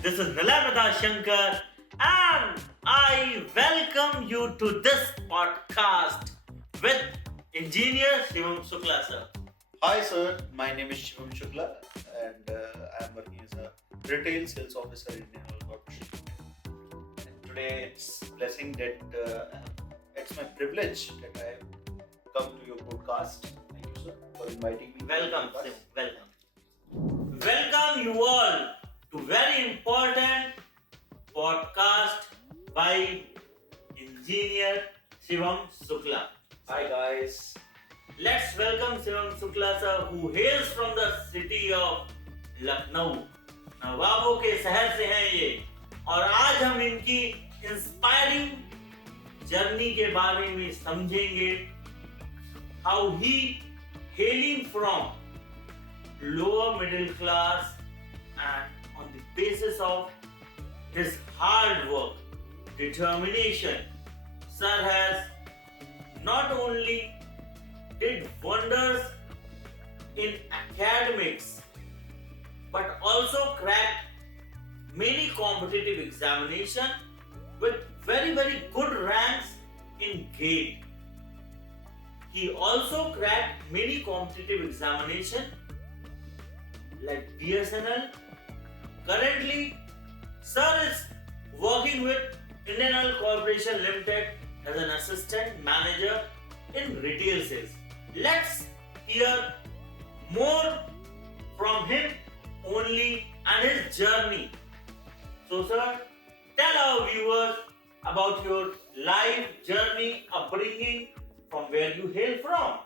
This is Nilamita Shankar, and I welcome you to this podcast with engineer Shivam Shukla sir. Hi sir, my name is Shivam Shukla and I am working as a retail sales officer in Indian Oil Corporation. And today it's blessing that it's my privilege that I have come to your podcast. Thank you sir for inviting me. Welcome, welcome. Welcome you all to very important podcast by engineer Shivam Shukla. Hi guys. Let's welcome Shivam Shukla sir, who hails from the city of Lucknow. नवाबों के शहर से हैं ये, और आज हम इनकी inspiring journey के बारे में समझेंगे. How he hailing from lower middle class, and on the basis of his hard work, determination, sir has not only did wonders in academics but also cracked many competitive examinations with very good ranks in GATE. He also cracked many competitive examinations like BSNL. Currently, sir is working with Indian Oil Corporation Limited as an assistant manager in retail sales. Let's hear more from him only and his journey. So sir, tell our viewers about your life journey, upbringing, from where you hail from.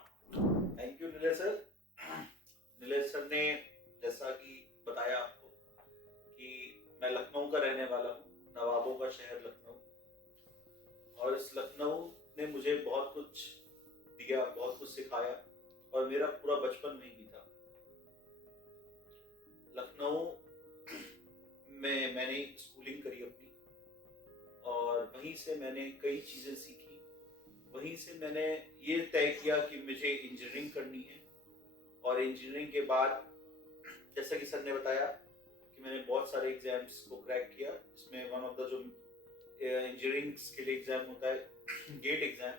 Thank you Nilesh sir. Nilesh sir ने जैसा कि बताया आपको कि मैं लखनऊ का रहने वाला हूँ, नवाबों का शहर लखनऊ, और इस लखनऊ ने मुझे बहुत कुछ दिया, बहुत कुछ सिखाया, और मेरा पूरा बचपन वहीं बीता. लखनऊ में मैंने स्कूलिंग करी अपनी, और वहीं से मैंने कई चीज़ें सीखी. वहीं से मैंने ये तय किया कि मुझे इंजीनियरिंग करनी है, और इंजीनियरिंग के बाद जैसा कि सर ने बताया कि मैंने बहुत सारे एग्जाम्स को क्रैक किया. इसमें वन ऑफ द जो इंजीनियरिंग के लिए एग्जाम होता है गेट एग्जाम,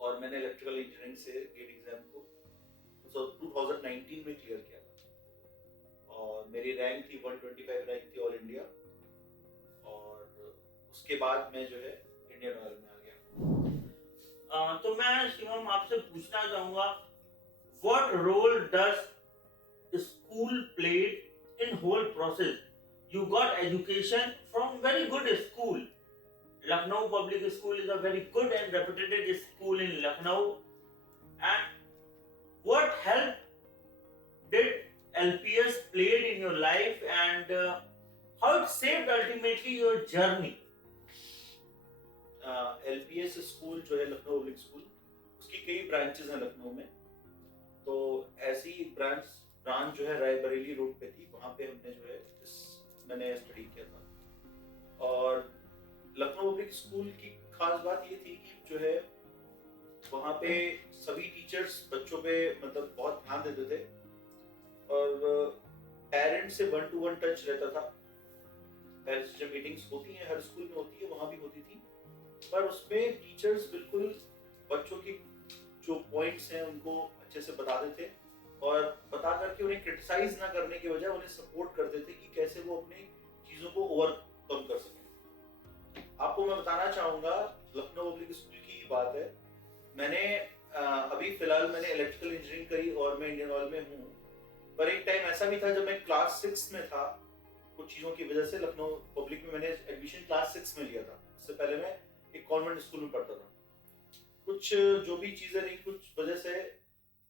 और मैंने इलेक्ट्रिकल इंजीनियरिंग से गेट एग्जाम को 2019 में क्लियर किया था, और मेरी रैंक थी 125 रैंक थी ऑल इंडिया. और उसके बाद मैं जो है इंडियन ऑयल में आ गया. तो मैं शिवम आपसे पूछना चाहूंगा, what role does school played in whole process? You got education from very good school. Lucknow Public School is a very good and reputed school in Lucknow. And what help did LPS played in your life, and how it shaped ultimately your journey? LPS school जो है Lucknow public school, उसकी कई branches हैं लखनऊ में. तो ऐसी branch जो है रायबरेली रोड पे थी, वहाँ पे हमने जो है मैंने स्टडी किया था. और लखनऊ पब्लिक स्कूल की खास बात ये थी कि जो है वहाँ पे सभी टीचर्स बच्चों पे मतलब बहुत ध्यान देते थे, और पेरेंट्स से 1-to-1 टच रहता था. पेरेंट्स जब मीटिंग्स होती हैं, हर स्कूल में होती है, वहाँ भी होती थी, पर उसमें टीचर्स बिल्कुल बच्चों की जो पॉइंट्स हैं उनको अच्छे से बताते थे, और बता करके उन्हें क्रिटिसाइज ना करने के बजाय उन्हें सपोर्ट करते थे कि कैसे वो अपनी चीज़ों को ओवरकम कर सकें. आपको मैं बताना चाहूँगा, लखनऊ पब्लिक स्कूल की बात है, मैंने अभी फिलहाल मैंने इलेक्ट्रिकल इंजीनियरिंग करी और मैं इंडियन ऑयल में हूँ. पर एक टाइम ऐसा भी था जब मैं क्लास 6 में था, कुछ चीज़ों की वजह से लखनऊ पब्लिक में मैंने एडमिशन क्लास 6 में लिया था. इससे पहले मैं एक कॉन्वेंट स्कूल में पढ़ता था. कुछ जो भी चीज़ें रही, कुछ वजह से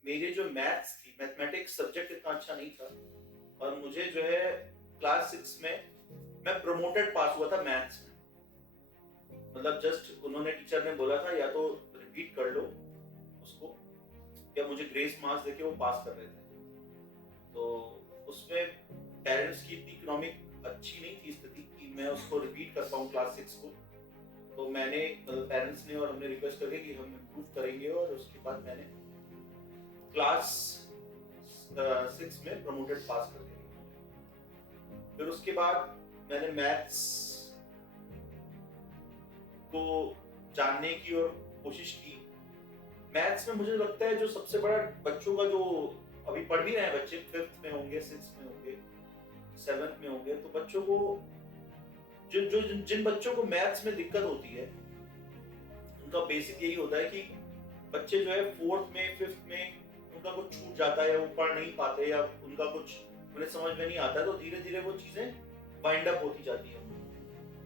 मेरे जो मैथ्स थी, मैथमेटिक्स सब्जेक्ट इतना अच्छा नहीं था, और मुझे जो है क्लास 6 में मैं प्रमोटेड पास हुआ था मैथ्स में. मतलब जस्ट उन्होंने टीचर ने बोला था या तो रिपीट कर लो उसको, या मुझे ग्रेस मार्क्स देके वो पास कर रहे थे. तो उसमें पेरेंट्स की इतनी इकोनॉमिक अच्छी नहीं थी स्थिति कि मैं उसको रिपीट कर पाऊँ क्लास 6 को. तो मैंने पेरेंट्स ने और हमने रिक्वेस्ट करी कि हम इम्प्रूव करेंगे, और उसके बाद मैंने क्लास 6 में प्रमोटेड पास कर दिया. फिर उसके बाद मैंने मैथ्स को जानने की और कोशिश की। मैथ्स में मुझे लगता है जो सबसे बड़ा बच्चों का जो अभी पढ़ भी रहे हैं बच्चे, 5th में होंगे, 6th में होंगे, 7th में होंगे, तो बच्चों को जिन बच्चों को मैथ्स में दिक्कत होती है उनका बेसिक यही होता है कि बच्चे जो है 4th में 5th में उनका कुछ छूट जाता है या वो पढ़ नहीं पाते या उनका कुछ उन्हें समझ में नहीं आता है, तो धीरे धीरे वो चीजें वाइंड अप होती जाती है।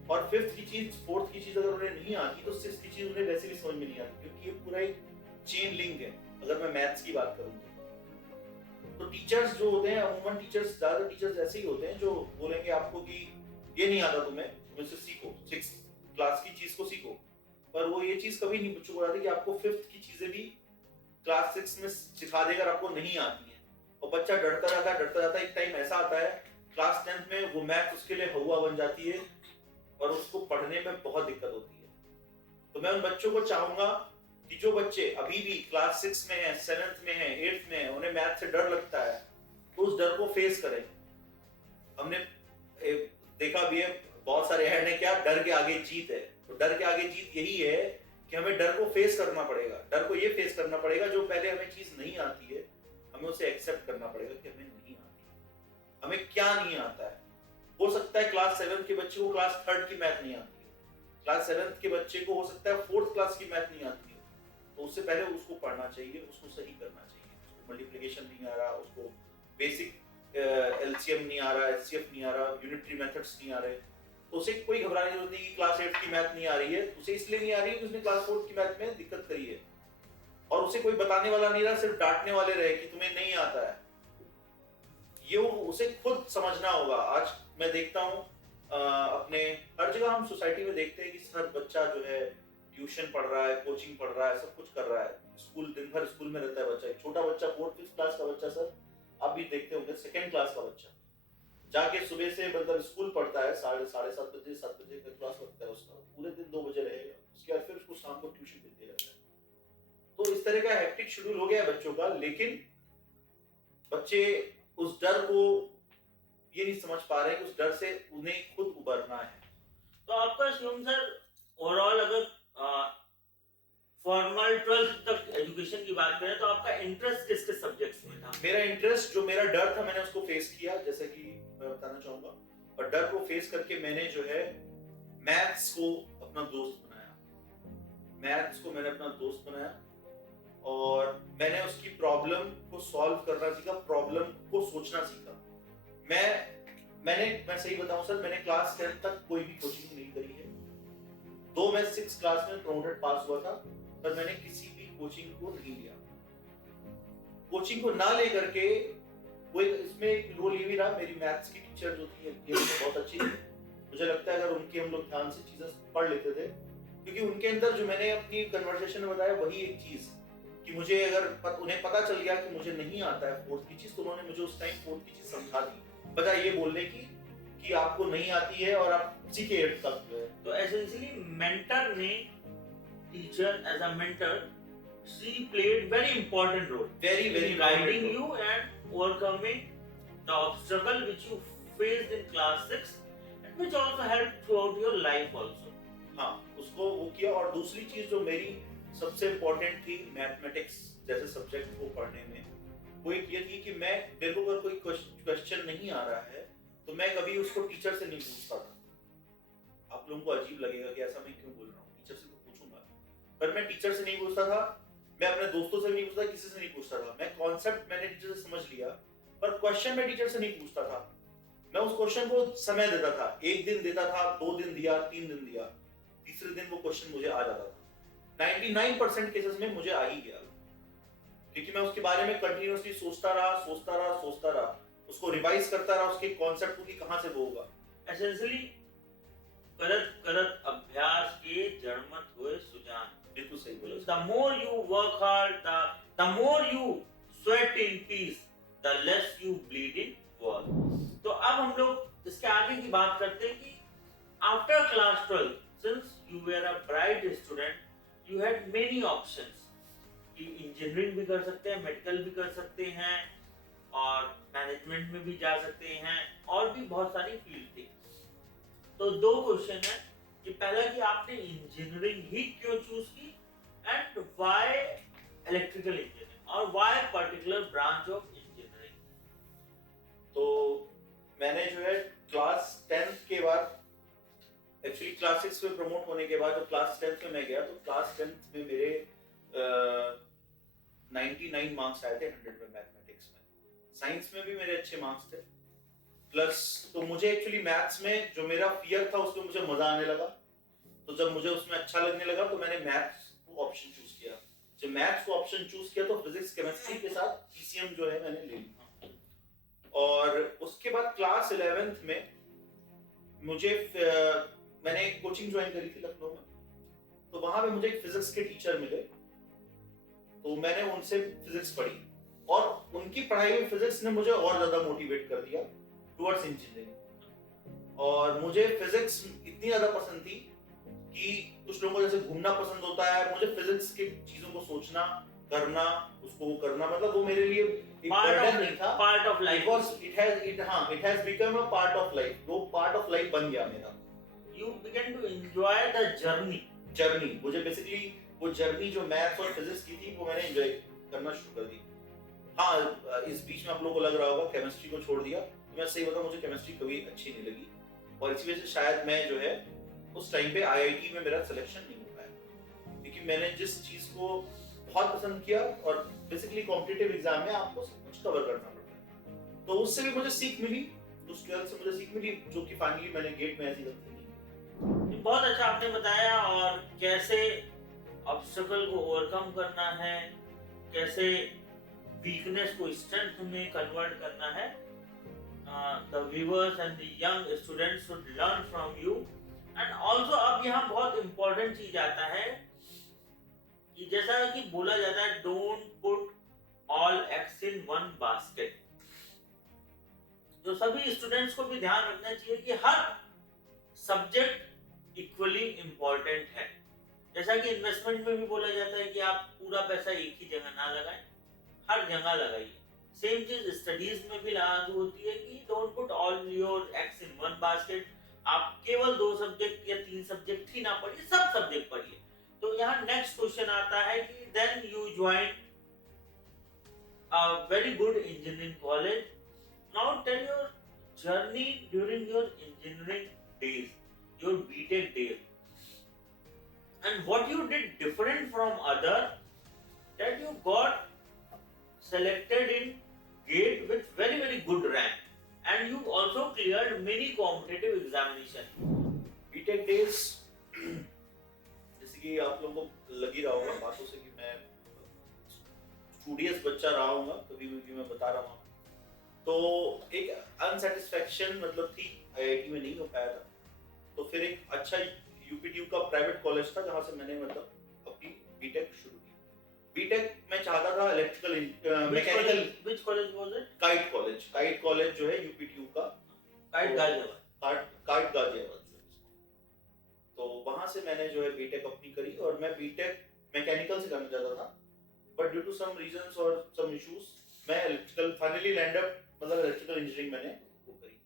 और 5th की चीज 4th की चीज अगर उन्हें नहीं आती तो 6th की चीज उन्हें वैसे भी समझ में नहीं आती, क्योंकि ये पूरा एक चेन लिंक है। अगर मैं मैथ्स की बात करूं तो टीचर्स जो होते हैं, अमूमन टीचर्स, ज्यादा टीचर्स ऐसे ही होते हैं जो बोलेंगे आपको कि ये नहीं आता तुम्हें, तुम इससे सीखो, 6th क्लास की चीज को सीखो। पर वो ये चीज कभी नहीं बच्चों को बताते कि आपको 5th की चीजें भी क्लास 6 में सिखा देगा, आपको नहीं आती है। और बच्चा डरता जाता है, एक टाइम ऐसा आता है क्लास 10th में वो मैथ उसके लिए हवा बन जाती है और उसको पढ़ने में बहुत दिक्कत होती है। तो मैं उन बच्चों को चाहूंगा कि जो बच्चे अभी भी क्लास 6 में है, 7th में है, 8th में है, उन्हें मैथ से डर लगता है, तो उस डर को फेस करें। हमने देखा भी है, बहुत सारे ऐड है, क्या डर के आगे जीत है। तो डर के आगे जीत यही है कि हमें डर को फेस करना पड़ेगा। डर को ये फेस करना पड़ेगा, जो पहले हमें चीज नहीं आती है हमें उसे एक्सेप्ट करना पड़ेगा कि हमें नहीं आती, हमें क्या नहीं आता है। हो सकता है क्लास 7 के बच्चे को क्लास 3rd की मैथ नहीं आती है, क्लास 7th के बच्चे को हो सकता है 4th क्लास की मैथ नहीं आती है, तो उससे पहले उसको पढ़ना चाहिए, उसको सही करना चाहिए। उसको मल्टीप्लिकेशन नहीं आ रहा, उसको बेसिक एलसीएम नहीं आ रहा, एचसीएफ नहीं आ रहा, यूनिटरी मेथड्स नहीं आ रहे, तो उसे कोई घबराने की जरूरत नहीं कि क्लास 8 की मैथ नहीं आ रही है। उसे इसलिए नहीं आ रही है कि उसने क्लास 4 की मैथ में दिक्कत करी है, और उसे कोई बताने वाला नहीं रहा, सिर्फ डांटने वाले रहे कि तुम्हें नहीं आता है। ये उसे खुद समझना होगा। आज मैं देखता हूँ अपने हर जगह हम सोसाइटी में देखते हैं कि हर बच्चा जो है ट्यूशन पढ़ रहा है, कोचिंग पढ़ रहा है, सब कुछ कर रहा है, स्कूल दिन भर स्कूल में रहता है बच्चा। एक छोटा बच्चा 4th क्लास का बच्चा, सर आप भी देखते होंगे, 2nd क्लास का बच्चा जाके सुबह से मतलब स्कूल पढ़ता है, 7:30 बजे 7 बजे का क्लास लगता है उसका, पूरे दिन 2 बजे रहेगा, उसके बाद फिर उसको शाम को ट्यूशन मिलते रहता है। तो इस तरह का हेक्टिक शेड्यूल हो गया है बच्चों का, लेकिन बच्चे उस डर को ये नहीं समझ पा रहे कि उस डर से उन्हें खुद उबरना है। तो आपका शिवम सर ओवरऑल अगर फॉर्मल 12th तक एजुकेशन की बात करें तो आपका इंटरेस्ट किस किस सब्जेक्ट्स में था? मेरा इंटरेस्ट, जो मेरा डर था, मैंने उसको फेस किया, जैसे कि मैं बताना चाहूंगा। और डर को फेस करके मैंने जो है मैथ्स को अपना दोस्त बनाया, मैथ्स को मैंने अपना दोस्त बनाया और मैंने उसकी प्रॉब्लम को सॉल्व करना सीखा, प्रॉब्लम को सोचना सीखा। मैं सही बताऊं सर, मैंने क्लास 10 तक कोई भी कोचिंग नहीं करी है। दो मैं 6 क्लास में प्रमोटेड पास हुआ था, पर मैंने किसी भी कोचिंग को नहीं लिया। कोचिंग को ना लेकर के वो इसमें एक रोल ये भी रहा, मेरी मैथ्स की टीचर जो थी ये बहुत अच्छी थी। मुझे लगता है अगर उनके हम लोग ध्यान से चीजें पढ़ लेते थे, क्योंकि उनके अंदर जो मैंने अपनी कन्वर्सेशन में बताया वही एक चीज कि मुझे अगर उन्हें पता चल गया कि मुझे नहीं आता है 4th की चीज, तो उन्होंने मुझे उस टाइम 4th की चीज समझा दी, बजाय ये बोलने की कि आपको नहीं आती है और आप उसी के 8th तक जो है। तो एसेंशियली मेंटर ने, teacher as a mentor, she played very important role, very in guiding you and overcoming the obstacle which you faced in class 6 and which also helped throughout your life also. हाँ, उसको वो किया। और दूसरी चीज जो मेरी सबसे इम्पोर्टेंट थी मैथमेटिक्स जैसे सब्जेक्ट को पढ़ने में, वो एक ये थी कि मैं, मेरे को अगर कोई क्वेश्चन नहीं आ रहा है तो मैं कभी उसको टीचर से नहीं पूछता था। आप लोगों को अजीब लगेगा कि ऐसा मैं क्यों बोल रहा हूँ, टीचर से तो पूछूंगा, पर मैं टीचर से नहीं पूछता था, मैं अपने दोस्तों से नहीं पूछता, किसी से नहीं पूछता था। मैं कॉन्सेप्ट मैंने टीचर से समझ लिया, पर क्वेश्चन मैं टीचर से नहीं पूछता था। मैं उस क्वेश्चन को समय देता था, 1 दिन देता था, 2 दिन दिया, 3 दिन दिया, तीसरे दिन वो क्वेश्चन मुझे आ जाता था। 99% केसेस में मुझे आ ही गया, क्योंकि मैं उसके बारे में कंटिन्यूअसली सोचता रहा, उसको रिवाइज करता रहा, उसके कॉन्सेप्ट को कि कहां से वो होगा। एसेंशियली करत करत अभ्यास के जड़मत हुए सुजान। बिल्कुल सही बोला। The more you work hard, the more you sweat in peace, the less you bleed in war. तो अब हम लोग इसके आगे की बात करते हैं कि after class 12, since you were a bright student, you had many options. कि इंजीनियरिंग भी कर सकते हैं, मेडिकल भी कर सकते हैं, और मैनेजमेंट में भी जा सकते हैं और भी बहुत सारी फील्ड थी। तो दो क्वेश्चन है कि पहला कि आपने इंजीनियरिंग ही क्यों चूज की एंड व्हाई इलेक्ट्रिकल इंजीनियरिंग और why particular branch of engineering. तो मैंने जो है क्लास 10th के बाद एक्चुअली क्लास 6 में प्रमोट होने के बाद जब क्लास 10th में मैं गया तो क्लास 10th में मेरे 99 मार्क्स आए थे 100 में मैथमेटिक्स में। साइंस में भी मेरे अच्छे मार्क्स थे प्लस तो मुझे एक्चुअली मैथ्स में जो मेरा फियर था उसमें मुझे मजा आने लगा। तो जब मुझे उसमें अच्छा लगने लगा तो मैंने मैथ्स को ऑप्शन चूज किया। जब मैथ्स को ऑप्शन चूज किया तो फिजिक्स केमिस्ट्री के साथ पीसीएम जो है मैंने ले लिया। और उसके बाद क्लास 11th में मुझे मैंने कोचिंग ज्वाइन करी थी लखनऊ में, तो वहां पे मुझे एक फिजिक्स के टीचर मिले, तो मैंने उनसे फिजिक्स पढ़ी और उनकी पढ़ाई में फिजिक्स ने मुझे और ज्यादा मोटिवेट कर दिया टुवर्ड्स इंजीनियरिंग। और मुझे फिजिक्स इतनी ज्यादा पसंद थी कि कुछ लोगों को जैसे घूमना पसंद होता है, मुझे फिजिक्स की चीजों को सोचना, करना, उसको वो करना, मतलब वो मेरे लिए एक बर्डन नहीं था, part of life. It has become a part of life. वो पार्ट ऑफ लाइफ बन गया मेरा। You began to enjoy the journey. मुझे बेसिकली वो जर्नी जो मैथ्स और फिजिक्स की थी वो मैंने एंजॉय करना शुरू कर दी। हाँ, इस बीच में आप लोगों को लग रहा होगा केमिस्ट्री को छोड़ दिया, तो मैं सही बताऊं मुझे केमिस्ट्री कभी अच्छी नहीं लगी और इसी वजह से शायद मैं जो है उस टाइम पे आईआईटी में मेरा सिलेक्शन नहीं हो पाया, क्योंकि मैंने जिस चीज को बहुत पसंद किया और बेसिकली कॉम्पिटिटिव एग्जाम में आपको सब कुछ कवर करना पड़ता है, तो उससे भी मुझे सीख मिली, उस ट्वेल्थ से मुझे सीख मिली जो कि फाइनली मैंने गेट में ऐसी गलती नहीं। बहुत अच्छा आपने बताया और कैसे ऑब्स्टेकल को ओवरकम करना है, कैसे वीकनेस को स्ट्रेंथ में कन्वर्ट करना है। The viewers and the young students should learn from you. And also अब यहाँ बहुत इंपॉर्टेंट चीज आता है कि जैसा कि बोला जाता है don't put all eggs in one basket. जो सभी स्टूडेंट्स को भी ध्यान रखना चाहिए कि हर सब्जेक्ट इक्वली इंपॉर्टेंट है। जैसा कि इन्वेस्टमेंट में भी बोला जाता है कि आप पूरा पैसा एक ही जगह ना लगाएं, हर जगह लगाइए। सेम चीज स्टडीज में भी लागू होती है कि don't put all your eggs in one basket. आप केवल 2 सब्जेक्ट या 3 सब्जेक्ट ही ना पढ़िए, सब सब्जेक्ट पढ़िए। तो यहाँ नेक्स्ट क्वेश्चन आता है कि then you join a very good engineering college. Now tell your journey during your engineering days, your BTech days, and what you did different from other that you got selected in GATE with very good rank, and you also cleared many competitive examination. BTech days जैसे कि आप लोगों को लग ही रहा होगा बातों से कि मैं स्टूडियस बच्चा रहा हूँगा, कभी भी मैं बता रहा हूँ, तो एक अनसेटिस्फैक्शन मतलब थी, आईआईटी में नहीं हो पाया था। तो फिर एक अच्छा यूपीटीयू का प्राइवेट कॉलेज था जहाँ से मैंने मतलब अपनी बीटेक शुरू की। बीटेक मैं चाहता था electrical mechanical. Which college was it? Kite college जो है यूपीटीयू का, काइट गाजियाबाद। तो वहां से मैंने जो है बीटेक अपनी करी और मैं बीटेक मैकेनिकल से करना चाहता था, but due to some reasons और सम इश्यूज मैं इलेक्ट्रिकल फाइनली लैंड अप मतलब इलेक्ट्रिकल इंजीनियरिंग मैंने वो करी।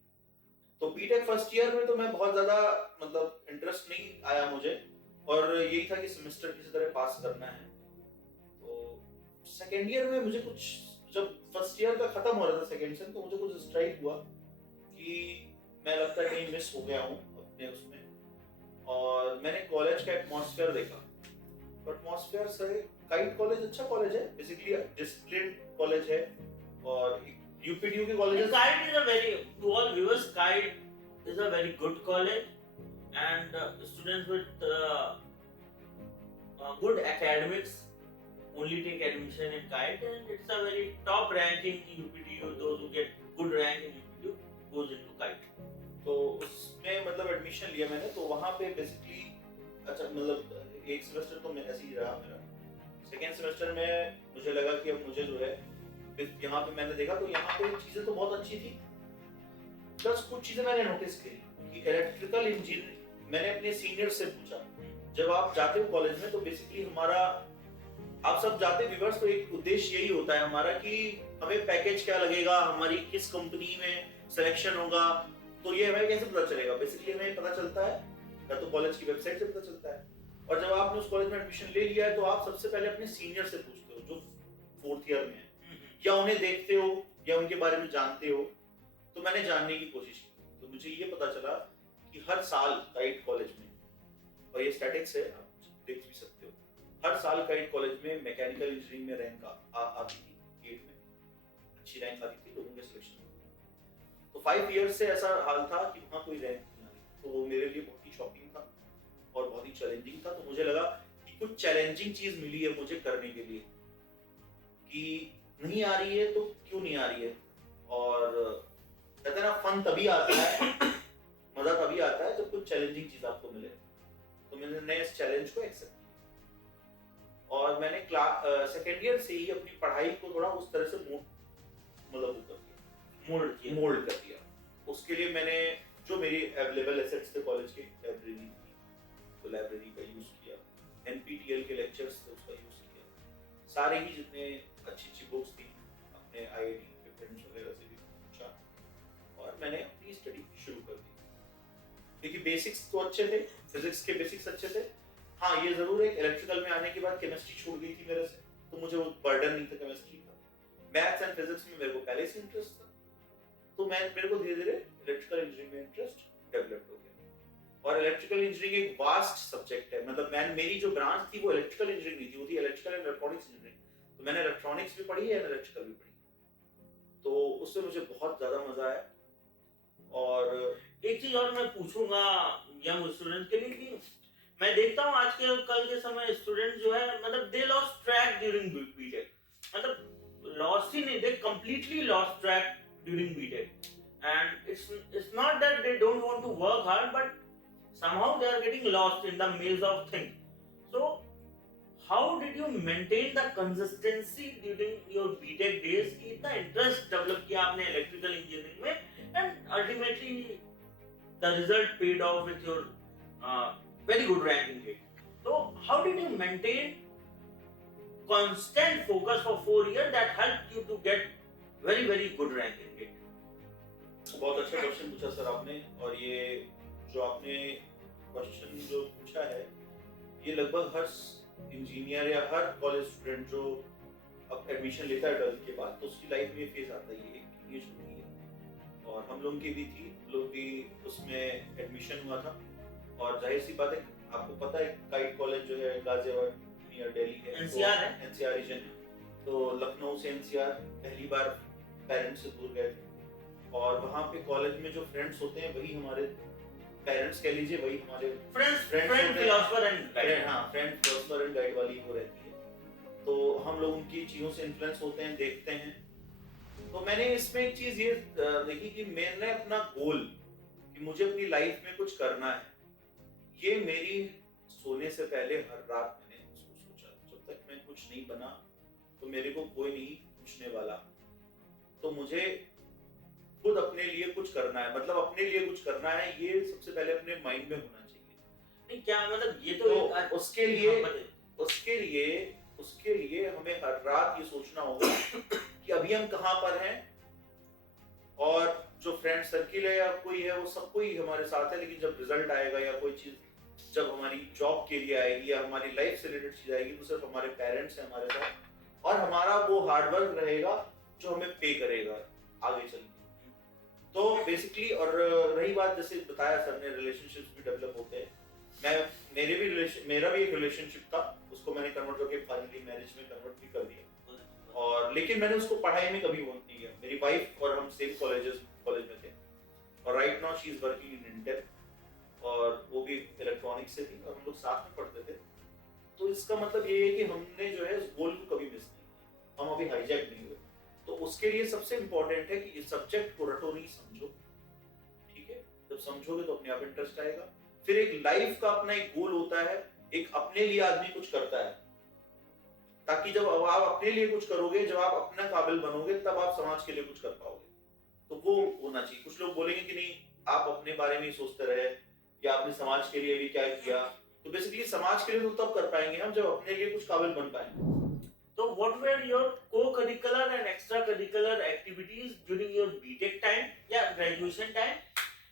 तो बीटेक फर्स्ट ईयर में तो मैं बहुत ज्यादा मतलब इंटरेस्ट नहीं आया मुझे, और यही था कि सेमेस्टर किसी तरह पास करना है। तो सेकेंड ईयर में मुझे कुछ, जब फर्स्ट ईयर का खत्म हो रहा था सेकेंड सेम, तो मुझे कुछ स्ट्राइक हुआ कि मैं लगता है कहीं मिस हो गया हूँ अपने उसमें, और मैंने कॉलेज का एटमॉस्फेयर देखा। तो एटमॉस्फेयर से काइट कॉलेज अच्छा कॉलेज है, बेसिकली डिसिप्लिन कॉलेज है, और यूपीटीयू के कॉलेज। KIET is a very, to all viewers, KIET is a very good college and students with good academics only take admission in KITE, and it's a very top ranking UPTU. Those who get good rank in UPTU goes into KITE. तो उसमें मतलब admission लिया मैंने, तो वहाँ पे basically अच्छा मतलब एक सेमेस्टर तो मैं ऐसे ही रहा मेरा। सेकेंड सेमेस्टर में मुझे लगा कि अब मुझे जो है यहाँ पे मैंने देखा तो यहाँ पे चीजें तो बहुत अच्छी थी, प्लस कुछ चीजें मैंने नोटिस की कि इलेक्ट्रिकल इंजीनियरिंग, मैंने अपने सीनियर से पूछा, जब आप जाते हो कॉलेज में तो बेसिकली हमारा, आप सब जाते व्यूअर्स, तो एक उद्देश्य यही होता है हमारा कि हमें पैकेज क्या लगेगा, हमारी किस कंपनी में सिलेक्शन होगा, तो ये हमें कैसे पता चलेगा? बेसिकली हमें पता चलता है या तो कॉलेज की वेबसाइट से पता चलता है, और जब आपने उस कॉलेज में एडमिशन ले लिया है तो आप सबसे पहले अपने सीनियर से पूछते हो जो 4th ईयर में है, या उन्हें देखते हो या उनके बारे में जानते हो। तो मैंने जानने की कोशिश की, तो मुझे ये पता चला कि हर साल काइट कॉलेज में, और ये स्टैटिक्स है, आप देख भी सकते हो, हर साल काइट कॉलेज में मैकेनिकल इंजीनियरिंग में रैंक आती थी, गेट में अच्छी रैंक आती थी, लोगों के सिलेक्शन। तो 5 इयर्स से ऐसा हाल था कि वहाँ कोई रैंक नहीं आ रही, तो वो मेरे लिए बहुत ही शॉकिंग था और बहुत ही चैलेंजिंग था। तो मुझे लगा कि कुछ चैलेंजिंग चीज मिली है मुझे करने के लिए, कि नहीं आ रही है तो क्यों नहीं आ रही है, और कहते हैं ना फन तभी आता है, मजा तभी आता है जब कुछ चैलेंजिंग चीज आपको मिले। तो मैंने इस चैलेंज को एक्सेप्ट किया और मैंने सेकेंड ईयर से ही अपनी पढ़ाई को थोड़ा उस तरह से मोल्ड कर दिया। उसके लिए मैंने जो मेरी अवेलेबल एसेट्स थे कॉलेज की, लाइब्रेरी थी तो लाइब्रेरी का यूज किया, एनपीटीईएल के लेक्चर्स थे उसका यूज किया, सारे ही जितने अच्छी अच्छी बुक्स थी अपने आईआईटी के फ्रेंड्स वगैरह से भी पूछा और मैंने अपनी स्टडी शुरू कर दी। क्योंकि बेसिक्स तो अच्छे थे, फिजिक्स के बेसिक्स अच्छे थे। हाँ ये जरूर है, इलेक्ट्रिकल में आने के बाद केमिस्ट्री छूट गई थी मेरे से, तो मुझे वो बर्डन नहीं था केमिस्ट्री का। मैथ्स एंड फिजिक्स में मेरे को पहले से इंटरेस्ट था, तो मेरे को धीरे धीरे इलेक्ट्रिकल इंजीनियरिंग में इंटरेस्ट डेवलप हो गया। और इलेक्ट्रिकल इंजीनियरिंग एक वास्ट सब्जेक्ट है, मतलब मेरी जो ब्रांच थी वो इलेक्ट्रिकल इंजीनियरिंग नहीं थी, वो थी इलेक्ट्रिकल एंड इलेक्ट्रॉनिक्स इंजीनियरिंग। तो मैंने इलेक्ट्रॉनिक्स भी पढ़ी है, इलेक्ट्रिकल भी पढ़ी, तो उससे मुझे बहुत ज्यादा मजा आया। और एक चीज और मैं पूछूंगा यंग स्टूडेंट के लिए कि मैं देखता हूँ आज के कल के समय स्टूडेंट जो है मतलब they lost track during BTech, मतलब लॉस्ट ही नहीं, they completely lost track during BTech, and it's not that they don't want to work hard but somehow they are getting lost in the maze of things. So how did you maintain the consistency during your BTech days कि इतना interest develop किया आपने electrical engineering में and ultimately the result paid off with your very good ranking rate. So how did you maintain constant focus for 4 years that helped you to get very good ranking rate? बहुत अच्छा question पूछा sir आपने, और ये जो आपने question जो पूछा है ये लगभग हर इंजीनियर या हर कॉलेज स्टूडेंट जो अब एडमिशन लेता है 12th के बाद, तो उसकी लाइफ में फेज आता है, ये एक एज होती है। और हम लोग की भी थी, लोग भी उसमें एडमिशन हुआ था, और जाहिर सी बात है आपको पता है काइट कॉलेज जो है गाजियाबाद नियर दिल्ली है, एनसीआर है, एनसीआर रीजन है। तो लखनऊ से एनसीआर पहली बार पेरेंट्स से दूर गए थे, और वहाँ पे कॉलेज में जो फ्रेंड्स होते हैं वही हमारे पेरेंट्स कह लीजिए, वही हमारे फ्रेंड फिलोसोफर एंड गाइड। हाँ, फ्रेंड फिलोसोफर एंड गाइड वाली वो रहती है। तो हम लोग उनकी चीजों से इन्फ्लुएंस होते हैं, देखते हैं। तो मैंने इसमें एक चीज ये देखी कि मैंने अपना गोल कि मुझे अपनी लाइफ में कुछ करना है, ये मेरी सोने से पहले हर रात मैंने उसको सोचा। जब तक मैं कुछ नहीं बना तो मेरे को कोई नहीं पूछने वाला, तो मुझे खुद अपने लिए कुछ करना है, मतलब अपने लिए कुछ करना है, ये सबसे पहले अपने माइंड में होना चाहिए। नहीं क्या मतलब ये तो उसके लिए हमें हर रात ये सोचना होगा कि अभी हम कहाँ पर हैं, और जो फ्रेंड सर्किल है या कोई है वो सब कोई हमारे साथ है, लेकिन जब रिजल्ट आएगा या कोई चीज जब हमारी जॉब के लिए आएगी या हमारी लाइफ से रिलेटेड चीज आएगी, तो सिर्फ हमारे पेरेंट्स हैं हमारे साथ, और हमारा वो हार्डवर्क रहेगा जो हमें पे करेगा आगे चल के। तो बेसिकली, और रही बात जैसे बताया सर ने, रिलेशनशिप्स भी डेवलप होते हैं। मेरा भी एक रिलेशनशिप था, उसको मैंने कन्वर्ट करके फाइनली मैरिज में कन्वर्ट भी कर दिया, और लेकिन मैंने उसको पढ़ाई में कभी वोट नहीं किया। मेरी वाइफ और हम सेम कॉलेज में थे, और right now she is working in Intel, और वो भी इलेक्ट्रॉनिक्स से थी, और हम लोग साथ में पढ़ते थे। तो इसका मतलब ये है कि हमने जो है उस गोल को कभी मिस नहीं किया, हम अभी हाईजैक नहीं हुए। तो उसके लिए सबसे इंपॉर्टेंट है कि इस सब्जेक्ट को रटो नहीं, समझो, ठीक है? जब समझोगे तो अपने आप इंटरेस्ट आएगा। फिर एक लाइफ का अपना एक गोल होता है, एक अपने लिए आदमी कुछ करता है, ताकि जब आप अपने लिए कुछ करोगे, जब आप अपना काबिल बनोगे, तब आप समाज के लिए कुछ कर पाओगे। तो वो होना चाहिए। कुछ लोग बोलेंगे कि नहीं आप अपने बारे में ही सोचते रहे, या आपने समाज के लिए भी क्या किया, तो बेसिकली समाज के लिए तो तब कर पाएंगे हम जब अपने लिए कुछ काबिल बन पाएंगे। So what were your co-curricular and extracurricular activities during your BTech time या graduation time?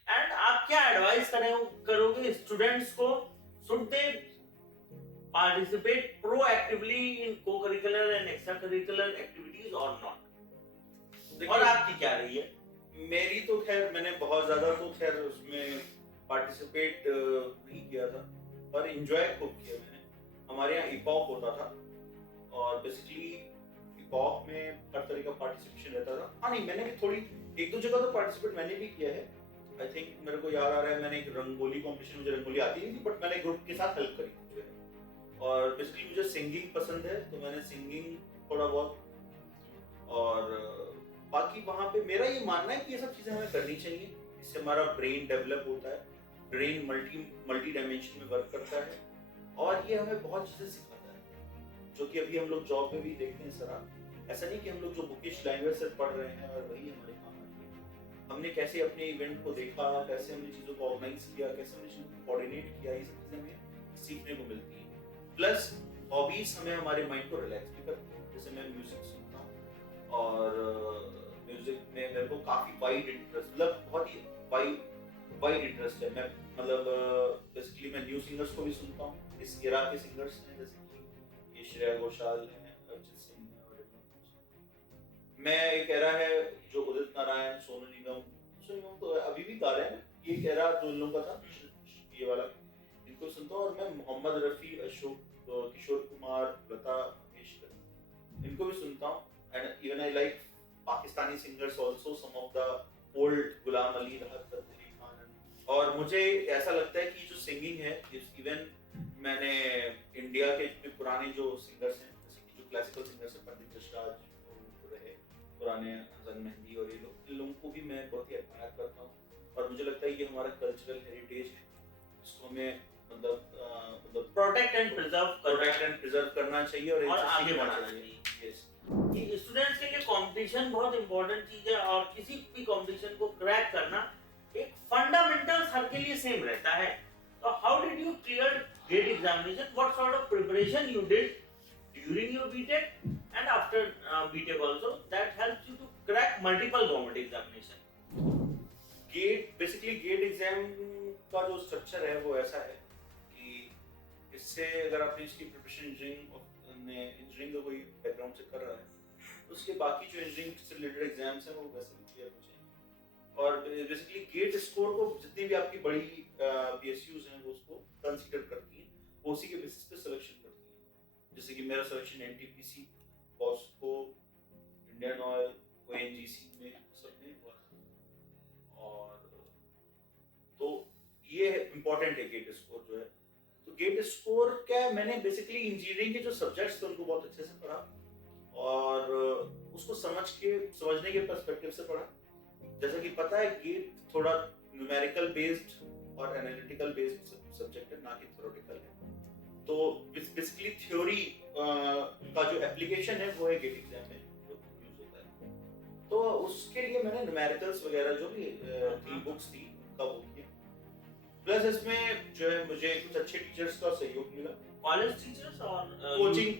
And आप क्या advise करोगे students को? Should they participate proactively in co-curricular and extracurricular activities और not? और आपकी क्या रही है? मेरी तो खैर मैंने बहुत ज्यादा तो खैर उसमें पार्टिसिपेट नहीं किया था, पर एंजॉय खूब किया मैंने। हमारे यहाँ इपॉक होता था और बेसिकली इपॉक में हर तरह का पार्टिसिपेशन रहता था। हाँ नहीं, मैंने भी थोड़ी एक दो जगह तो पार्टिसिपेट मैंने भी किया है। आई थिंक मेरे को याद आ रहा है, मैंने एक रंगोली कॉम्पिटिशन, मुझे रंगोली आती नहीं थी बट मैंने ग्रुप के साथ हेल्प करी थी जो है। और बेसिकली मुझे सिंगिंग पसंद है तो मैंने सिंगिंग थोड़ा बहुत, और बाकी वहाँ पे मेरा ये मानना है कि ये सब चीजें हमें करनी चाहिए। इससे हमारा ब्रेन डेवलप होता है, ब्रेन मल्टी डायमेंशन में वर्क करता है और ये हमें बहुत चीजें सिखाता है, जो कि अभी हम लोग जॉब में भी देखते हैं। सर ऐसा नहीं कि हम लोग जो बुकिश लैंग्वेज से पढ़ रहे हैं और वही हमारे काम आती है। हमने कैसे अपने इवेंट को देखा, कैसे हमने चीजों को ऑर्गेनाइज किया, कैसे हमने चीजों को कोऑर्डिनेट किया, ये सब चीजें हमें सीखने को मिलती है। प्लस हॉबीज हमें हमारे माइंड को रिलैक्स भी करती है। जैसे मैं म्यूजिक सुनता हूँ और म्यूजिक में मेरे को काफी वाइड इंटरेस्ट, मतलब बहुत ही वाइड इंटरेस्ट है। मैं मतलब बेसिकली मैं न्यू सिंगर्स को भी सुनता हूँ, इस एरा के सिंगर्स हैं जैसे कि ये श्रेया घोषाल है, अरिजीत सिंह है, और मैं एक एरा है जो उदित नारायण, सोनू निगम तो अभी भी गा रहे हैं। ये एक एरा जो इन लोगों का था, ये वाला, इनको सुनता हूँ। और मैं मोहम्मद रफी, अशोक, किशोर कुमार, लता मंगेशकर, इनको भी सुनता हूँ। And even I like Pakistani singers also, some of the old Ghulam Ali, Rahat Fateh Ali Khan. और मुझे ऐसा लगता है कि जो सिंगिंग है, इवन मैंने इंडिया के जो पुराने जो सिंगर्स हैं, जैसे कि जो क्लासिकल सिंगर्स हैं, पंडित जसराज रहे, पुराने हसन मेहंदी, और ये लोग, इन लोगों को भी मैं बहुत ही एडमायर करता हूँ। और मुझे लगता है ये हमारा कल्चरल हेरिटेज है, जिसको हमें मतलब प्रोटेक्ट एंड प्रिजर्व करना चाहिए और आगे बढ़ाना चाहिए। यस, कि स्टूडेंट्स के लिए कंपटीशन बहुत इंपॉर्टेंट चीज है और किसी भी कंपटीशन को क्रैक करना एक फंडामेंटल्स हर के लिए सेम रहता है। तो how did you clear GATE examination? What sort of preparation you did during your BTech and after BTech also that helps you to crack multiple government examination? GATE exam का जो structure है वो ऐसा है कि इससे अगर आपने इसकी प्रिपरेशन इंजीनियरिंग का कोई बैकग्राउंड से कर रहा है, उसके बाकी जो इंजीनियरिंग से रिलेटेड एग्जाम्स हैं वो वैसे भी क्लियर हो जाएंगे। और बेसिकली गेट स्कोर को जितनी भी आपकी बड़ी पीएसयूज हैं वो उसको कंसीडर करती हैं, वो उसी के बेसिस पे सिलेक्शन करती हैं। जैसे कि मेरा selection NTPC, POSCO, Indian Oil, ONGC में सब में हुआ था। और तो ये इम्पोर्टेंट है गेट स्कोर जो है। तो गेट स्कोर क्या है, मैंने बेसिकली इंजीनियरिंग के जो सब्जेक्ट्स थे उनको बहुत अच्छे से पढ़ा और उसको समझने के पर्सपेक्टिव से पढ़ा। जैसा कि पता है गेट थोड़ा न्यूमेरिकल बेस्ड और एनालिटिकल बेस्ड सब्जेक्ट है, ना कि थ्योरेटिकल है। तो बेसिकली थ्योरी का जो एप्लीकेशन है वो है गेट एग्जाम में जो यूज होता है। तो उसके लिए मैंने न्यूमेरिकल्स वगैरह जो भी थी बुक्स थी उनका वो किया। प्लस इसमें जो है मुझे कुछ अच्छे टीचर्स का सहयोग मिला, कॉलेज टीचर्स और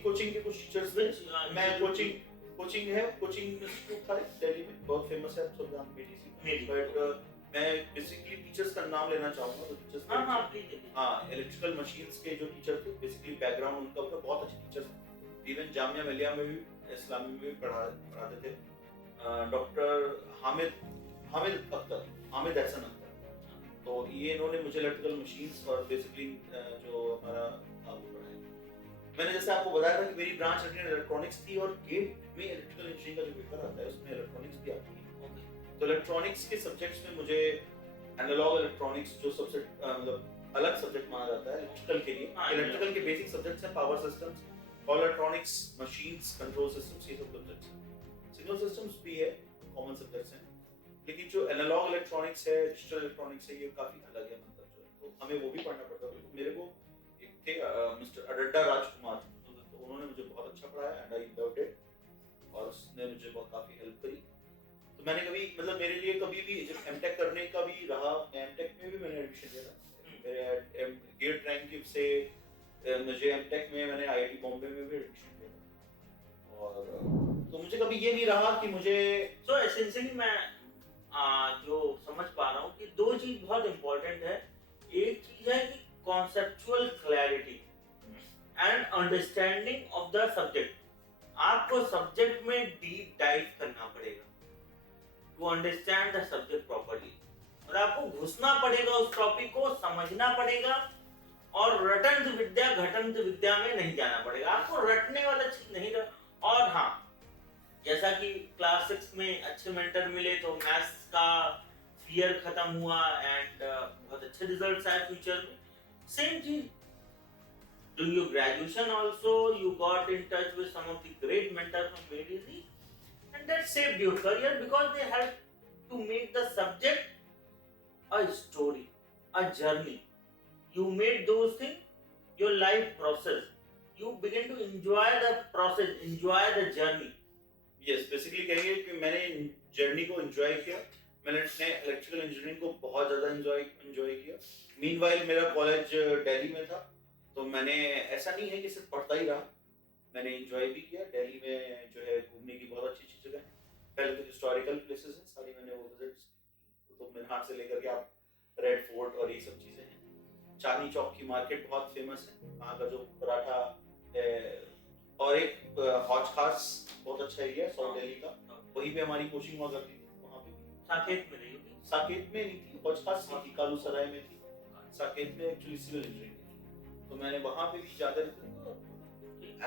कोचिंग के कुछ टीचर्स थे। मैं कोचिंग इंस्टीट्यूट था दिल्ली में, बहुत फेमस है, सुल्तान बीटीसी। बट मैं बेसिकली टीचर्स का नाम लेना चाहूंगा। तो टीचर्स हाँ, इलेक्ट्रिकल मशीन्स के जो टीचर थे, बेसिकली बैकग्राउंड उनका बहुत अच्छे टीचर्स। इवन जामिया मिलिया में भी, इस्लामी में भी पढ़ाते थे। डॉक्टर हामिद हसन अख्तर, तो ये इन्होंने मुझे इलेक्ट्रिकल मशीन्स और बेसिकली जो हमारा वो पढ़ाया। मैंने जैसे आपको बताया था कि मेरी ब्रांच इलेक्ट्रॉनिक्स थी और गेट में इलेक्ट्रिकल इंजीनियरिंग का जो पेपर आता है उसमें इलेक्ट्रॉनिक्स भी आती है। तो इलेक्ट्रॉनिक्स के सब्जेक्ट्स में मुझे एनालॉग इलेक्ट्रॉनिक्स जो सबसे मतलब अलग सब्जेक्ट माना जाता है इलेक्ट्रिकल के लिए। इलेक्ट्रिकल के बेसिक सब्जेक्ट्स हैं पावर सिस्टम्स, और इलेक्ट्रॉनिक्स, मशीन्स, कंट्रोल सिस्टम्स, ये सब सब्जेक्ट्स हैं। सिग्नल सिस्टम्स भी है, कॉमन सब्जेक्ट्स हैं। लेकिन जो एनालॉग इलेक्ट्रॉनिक्स है, डिजिटल इलेक्ट्रॉनिक्स है, ये काफी अलग है, मतलब जो है तो हमें वो भी पढ़ना पड़ता है। तो मेरे को एक थे मिस्टर अडड्डा राजकुमार, तो उन्होंने मुझे बहुत अच्छा पढ़ाया एंड आई लव्ड इट, और उसने मुझे बहुत काफी हेल्प करी। तो मैंने कभी मतलब मेरे लिए कभी भी जब एमटेक करने का भी रहा, एमटेक में भी मैंने एडमिशन लिया था। मेरे गेट रैंक से मुझे एमटेक में मैंने आईआईटी बॉम्बे में भी एडमिशन लिया था। और तो मुझे कभी ये नहीं रहा कि मुझे तो एसेंशियली मैं जो समझ पा रहा हूँ कि दो चीज बहुत इंपॉर्टेंट है। एक चीज है कि conceptual clarity and understanding of the subject. आपको सब्जेक्ट में डीप डाइव करना पड़ेगा to understand the subject properly, और आपको घुसना पड़ेगा, उस टॉपिक को समझना पड़ेगा, और रटंत विद्या घटंत विद्या में नहीं जाना पड़ेगा। आपको रटने वाला चीज नहीं रह। और हाँ, जैसा कि क्लास 6 में अच्छे मेंटर मिले तो मैथ्स का फियर खत्म हुआ एंड बहुत अच्छे रिजल्ट्स आए फ्यूचर में। सेम चीज during your graduation also, you got in touch with some of the great mentors from ADC, and that shaped your career because they helped to make the subject a story, a journey. You made those things your life process. You begin to enjoy the process, enjoy the journey. Yes basically कहेंगे कि मैंने journey को enjoy किया। मैंने electrical engineering को बहुत ज़्यादा enjoy किया। मीनवाइल मेरा कॉलेज दिल्ली में था, तो मैंने ऐसा नहीं है कि सिर्फ पढ़ता ही रहा, मैंने एंजॉय भी किया। दिल्ली में जो है घूमने की बहुत अच्छी अच्छी जगह है। पहले तो हिस्टोरिकल प्लेसेस हैं सारी, मैंने वो विजिट कुतुब मीनार से लेकर के आप रेड फोर्ट और ये सब चीज़ें हैं। चांदनी चौक की मार्केट बहुत फेमस है, वहाँ का जो पराठा है, और एक हौज खास बहुत अच्छा एरिया है साउथ दिल्ली का, वहीं पे हमारी कोचिंग हुआ करती थी। वहाँ पे साकेत में नहीं होगी, साकेत में नहीं थी, हौज खास थी, कालू सराय में थी। साकेत में एक्चुअली सिविल इंजीनियरिंग, तो मैंने वहाँ पे भी जाकर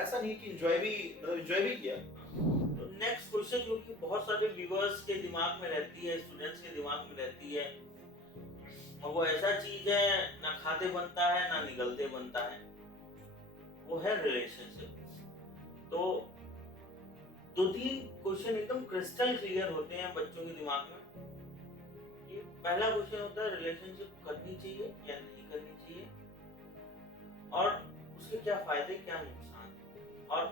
ऐसा नहीं कि एंजॉय भी किया। तो नेक्स्ट क्वेश्चन जो कि बहुत सारे व्यूअर्स के दिमाग में रहती है, स्टूडेंट्स के दिमाग में रहती है, और वो ऐसा चीज है ना खाते बनता है ना निगलते बनता है, वो है रिलेशनशिप। तो दो तीन क्वेश्चन एकदम क्रिस्टल क्लियर होते हैं बच्चों के दिमाग में। ये पहला क्वेश्चन होता है, रिलेशनशिप करनी चाहिए या नहीं करनी चाहिए, और उसके क्या फायदे क्या नुकसान, और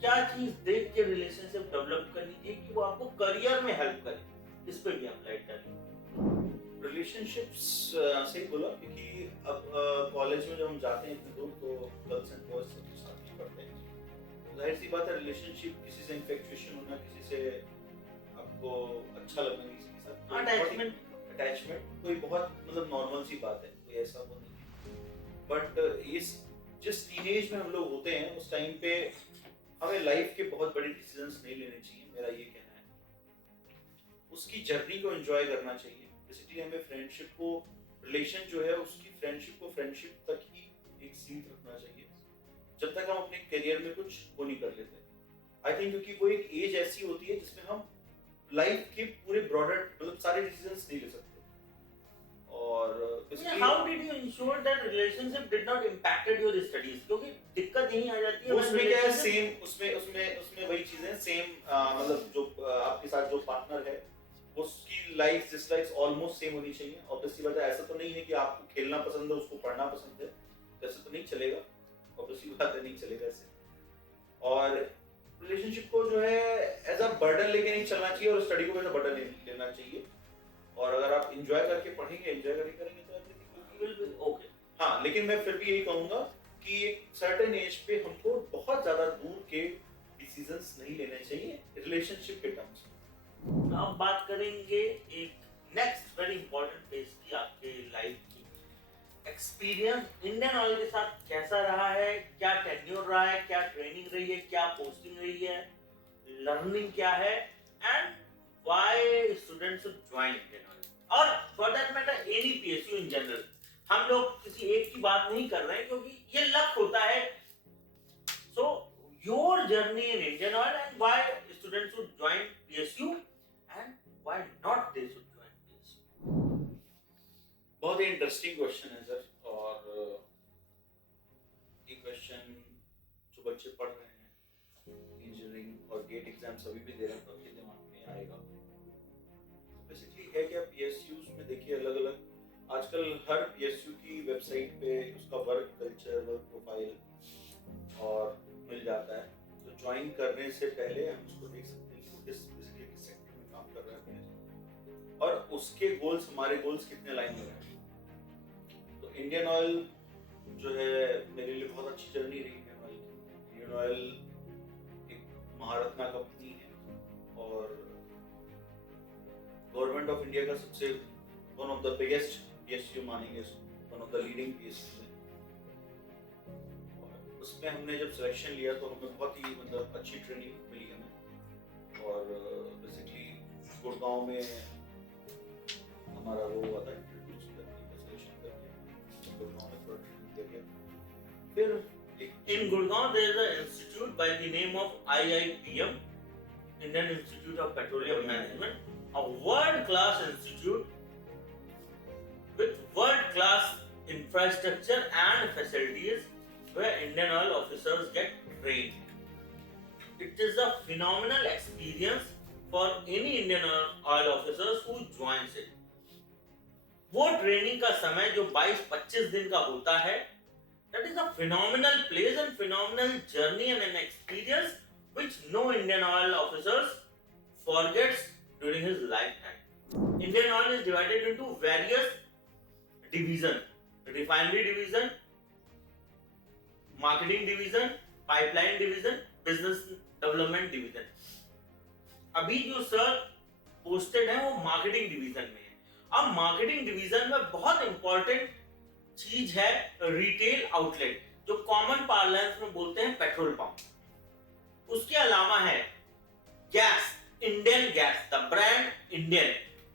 क्या चीज देख के रिलेशनशिप डेवलप करनी चाहिए कि वो आपको करियर में हेल्प करे। इस पे भी आप लाइट डालिए। रिलेशनशिप्स सही बोला, क्योंकि अब कॉलेज में जब हम जाते हैं इतने दूर, तो गर्ल्स एंड बॉयज सब साथ ही पढ़ते हैं। जाहिर सी बात है, रिलेशनशिप किसी से इन्फेक्चुएशन होना, किसी से आपको अच्छा लगना, किसी के साथ अटैचमेंट कोई बहुत नॉर्मल सी बात है, कोई ऐसा वो नहीं है। बट इस जिस टीनेज में हम लोग होते हैं, उस टाइम पे हमें लाइफ के बहुत बड़े डिसीजंस नहीं लेने चाहिए, मेरा ये कहना है। उसकी जर्नी को एंजॉय करना चाहिए। बेसिकली हमें फ्रेंडशिप को, रिलेशन जो है उसकी फ्रेंडशिप को फ्रेंडशिप तक ही एक सीमित रखना चाहिए, जब तक हम अपने करियर में कुछ वो नहीं कर लेते। आई थिंक क्योंकि वो एक एज ऐसी होती है जिसमें हम लाइफ के पूरे ब्रॉडर सारे डिसीजंस नहीं ले सकते। और how did you ensure that relationship did not impacted your studies? क्योंकि दिक्कत यही आ जाती है उसमें क्या है, सेम उसमें वही चीजें सेम, जो आपके साथ जो पार्टनर है उसकी लाइफ डिसलाइक्स ऑलमोस्ट सेम होनी चाहिए। ऑब्वियसली बात है, ऐसा तो नहीं है कि आपको खेलना पसंद है उसको पढ़ना पसंद है, ऐसा तो नहीं चलेगा। ऑब्वियसली बात है, नहीं चलेगा ऐसे। और रिलेशनशिप को जो है एज अ बर्डन लेके नहीं चलना चाहिए, और स्टडी को एज अ बर्डन लेना चाहिए। और अगर आप एंजॉय करके पढ़ेंगे, एंजॉय करके करेंगे, तो एवरीथिंग विल बी ओके। हाँ, लेकिन मैं फिर भी यही कहूंगा कि एक सर्टेन एज पे हमको बहुत ज्यादा दूर के डिसीजंस नहीं लेने चाहिए रिलेशनशिप के टर्म्स में। अब बात करेंगे एक नेक्स्ट वेरी इंपॉर्टेंट फेज की, आपके लाइफ की। एक्सपीरियंस इंडियन ऑयल के साथ कैसा रहा है, क्या टेन्योर रहा है, क्या ट्रेनिंग रही है, क्या पोस्टिंग रही है, लर्निंग क्या है, and why students should join Indian Oil, और for that matter any PSU in general. हम लोग किसी एक की बात नहीं कर रहे हैं, क्योंकि ये लक होता है। So your journey in Indian oil and why students should join PSU and why not they should join PSU. बहुत ही इंटरेस्टिंग क्वेश्चन है सर, और ये क्वेश्चन जो बच्चे पढ़ रहे हैं इंजीनियरिंग और गेट एग्जाम सभी भी दे रहे हैं, तो उनके दिमाग में आएगा। बेसिकली है क्या, पीएसयूज में देखिए अलग अलग, आजकल हर पीएसयू की वेबसाइट पे उसका वर्क कल्चर, वर्क प्रोफाइल और मिल जाता है। तो ज्वाइन करने से पहले हम उसको देख सकते हैं कि वो किस सेक्टर में काम कर रहा है, और उसके गोल्स हमारे गोल्स कितने लाइन हो रहे हैं। तो इंडियन ऑयल जो है मेरे लिए बहुत अच्छी जर्नी रही। इंडियन ऑयल एक महारत्ना कंपनी है और गवर्नमेंट ऑफ इंडिया का सबसे one of the biggest PSU मानेंगे, one of the leading PSU है। और उसमें हमने जब सिलेक्शन लिया तो हमें बहुत ही मतलब अच्छी ट्रेनिंग मिली हमें और बेसिकली गुड़गांव में हमारा वो हुआ था इंट्रोड्यूस करके सिलेक्शन करके गुड़गांव में थोड़ा ट्रेनिंग दिया गया। फिर In Gurgaon, there is an institute by the name of IIPM, Indian Institute of Petroleum Management, a world-class institute with world-class infrastructure and facilities where Indian oil officers get trained. It is a phenomenal experience for any Indian oil officers who joins it. वो training का समय जो 22-25 दिन का होता है, that is a phenomenal place and phenomenal journey and an experience which no Indian oil officers forgets during his lifetime. Indian oil is divided into various divisions: refinery division, marketing division, pipeline division, business development division. अभी जो sir posted है वो marketing division में है। अब marketing division में बहुत important चीज है रिटेल आउटलेट, जो कॉमन पार्लेंस में बोलते हैं पेट्रोल पंप। उसके अलावा है gas, Indian gas, the brand Indian,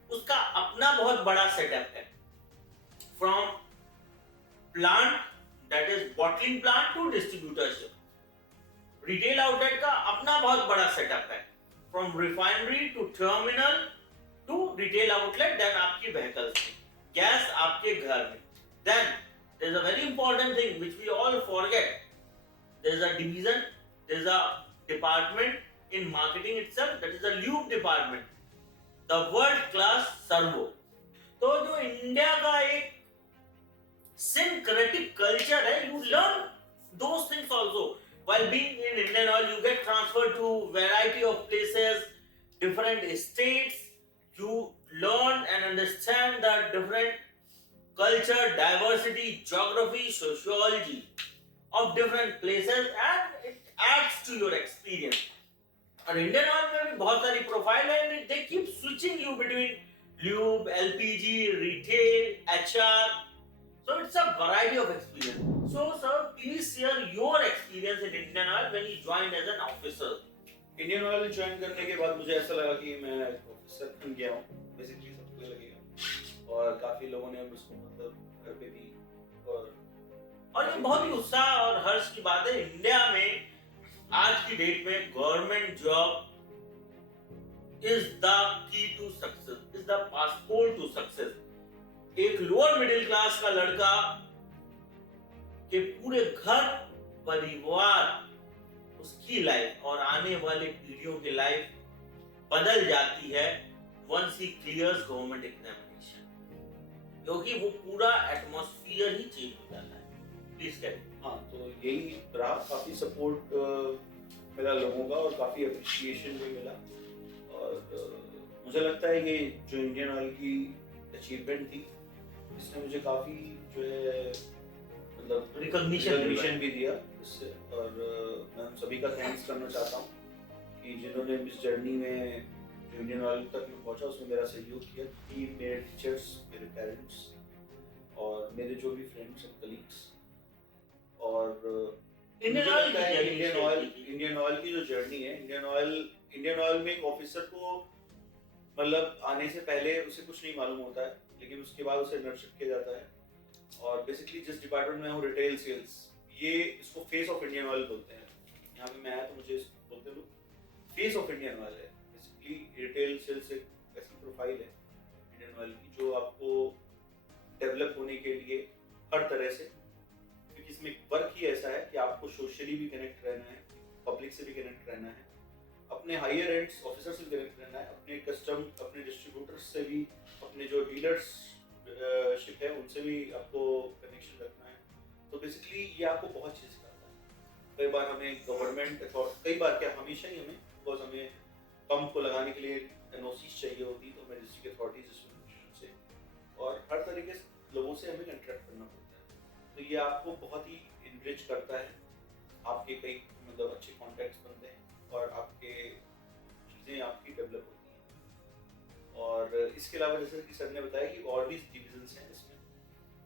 उसका अपना बहुत बड़ा सेटअप है। From plant that is bottling plant to distributorship. Retail outlet का अपना बहुत बड़ा सेटअप है, from refinery to terminal to retail outlet, then आपकी व्हीकल्स में, गैस आपके घर में। Then there is a very important thing which we all forget. There is a division, there is a department in marketing itself, that is a lube department, the world class servo. तो जो India का एक syncretic culture है, you learn those things also. While being in Indian Oil, you get transferred to variety of places, different states. You learn and understand the different culture, diversity, geography, sociology of different places, and it adds to your experience. और Indian oil में भी बहुत सारी profile है, and they keep switching you between lube, LPG, retail, HR. So it's a variety of experience. So sir, please share your experience in Indian Oil when you joined as an officer. Indian oil join करने के बाद मुझे ऐसा लगा कि मैं officer बन गया हूँ, बेसिकली सबको लगेगा। और काफी लोगों ने मुझको मतलब घर पे भी और ये बहुत ही उत्साह और हर्ष की बात है। इंडिया में आज की डेट में government job is the key to success, is the passport to success. एक लोअर मिडिल क्लास का लड़का के पूरे घर परिवार, उसकी लाइफ और आने वाले पीढ़ियों की लाइफ बदल जाती है once he clears government examination, क्योंकि वो पूरा एटमॉस्फेयर ही चेंज हो जाता है। प्लीज करें। हाँ, तो यही रहा, काफी सपोर्ट मिला लोगों का और काफी अप्रिशिएशन भी मिला। और मुझे लगता है ये जो इंडियन ऑयल की अचीवमेंट थी, इसने मुझे काफी जो है मतलब रिकॉग्निशन भी दिया इससे। और मैं उन सभी का थैंक्स करना चाहता हूँ कि जिन्होंने इस जर्नी में जो इंडियन ऑयल तक मैं पहुंचा उसमें मेरा सहयोग किया। मेरे टीचर्स, मेरे पेरेंट्स और मेरे जो भी फ्रेंड्स एंड कलीग्स। और इंडियन ऑयल की जो जर्नी है, इंडियन ऑयल में एक ऑफिसर को मतलब आने से पहले उसे कुछ नहीं मालूम होता है, लेकिन उसके बाद उसे नर्चर किया जाता है। और बेसिकली जिस डिपार्टमेंट में हूँ, रिटेल सेल्स, ये इसको फेस ऑफ इंडियन ऑयल बोलते हैं। यहाँ पे मैं आया तो मुझे बोलते लोग फेस ऑफ इंडियन ऑयल है। रिटेल सेल्स एक ऐसी प्रोफाइल है इंडियन ऑयल की जो आपको डेवलप होने के लिए हर तरह से, क्योंकि इसमें वर्क ही ऐसा है कि आपको सोशली भी कनेक्ट रहना है, पब्लिक से भी कनेक्ट रहना है, अपने हायर एंड्स ऑफिसर से भी कनेक्ट रहना है, अपने कस्टम, अपने डिस्ट्रीब्यूटर्स से भी, अपने जो डीलर्स शिप है उनसे भी आपको कनेक्शन रखना है। तो बेसिकली ये आपको बहुत चीज़ करता है। कई बार हमें गवर्नमेंट, कई बार क्या हमेशा ही हमें, बिकॉज हमें पंप को लगाने के लिए एनओसीज चाहिए होती, तो हमें डिस्ट्रिक्ट अथॉरिटीज से और हर तरीके से लोगों से हमें इंटरेक्ट करना पड़ता है। तो ये आपको बहुत ही इनरिच करता है, आपके कई मतलब अच्छे कॉन्टैक्ट्स बनते हैं और आपके चीज़ें आपकी डेवलप होती हैं। और इसके अलावा जैसे कि सर ने बताया कि और भी डिविजन्स हैं इसमें,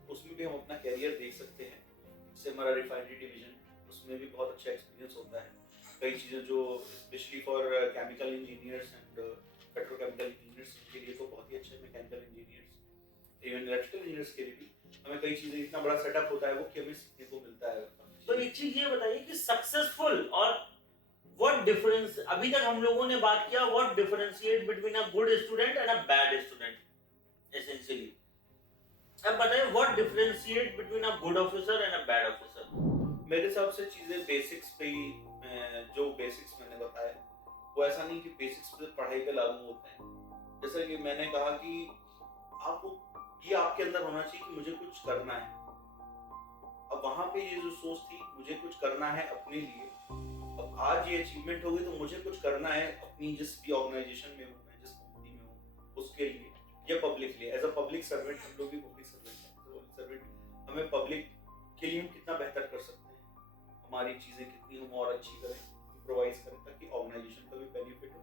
उसमें भी हम अपना कैरियर देख सकते हैं। जैसे हमारा रिफाइनरी डिवीजन, उसमें भी बहुत अच्छा एक्सपीरियंस होता है। कई चीज़ें जो specially for chemical engineers and petrochemical engineers के लिए तो बहुत ही अच्छे, mechanical engineers, even electrical engineers के लिए भी हमें कई चीज़ें, इतना बड़ा सेटअप होता है वो कि हमें सीखने को मिलता है। तो एक चीज ये बताइए कि सक्सेसफुल और व्हाट डिफरेंस, अभी तक हम लोगों ने बात किया what differentiate between a good student and a bad student essentially. अब बताइए what differentiate between a good officer and a bad officer. मेरे हिसाब से चीज़ें बेसिक्स पे ही, जो बेसिक्स मैंने बताया वो ऐसा नहीं कि बेसिक्स पे पढ़ाई पे लागू होते हैं। जैसा कि मैंने कहा कि आपको ये आपके अंदर होना चाहिए कि मुझे कुछ करना है। अब वहाँ पे ये जो सोच थी मुझे कुछ करना है अपने लिए, अब आज ये अचीवमेंट हो गई तो मुझे कुछ करना है अपनी जिस भी ऑर्गेनाइजेशन में हूँ मैं, जिस कंपनी में हूँ उसके लिए या पब्लिक लिए। एज अ पब्लिक सर्वेंट, हम लोग भी पब्लिक सर्वेंट हैं, तो पब्लिक सर्वेंट हमें पब्लिक के लिए हम कितना बेहतर कर सकते हैं, हमारी चीज़ें कितनी हम और अच्छी करें, इम्प्रोवाइज करें ताकि ऑर्गेनाइजेशन का भी बेनिफिट हो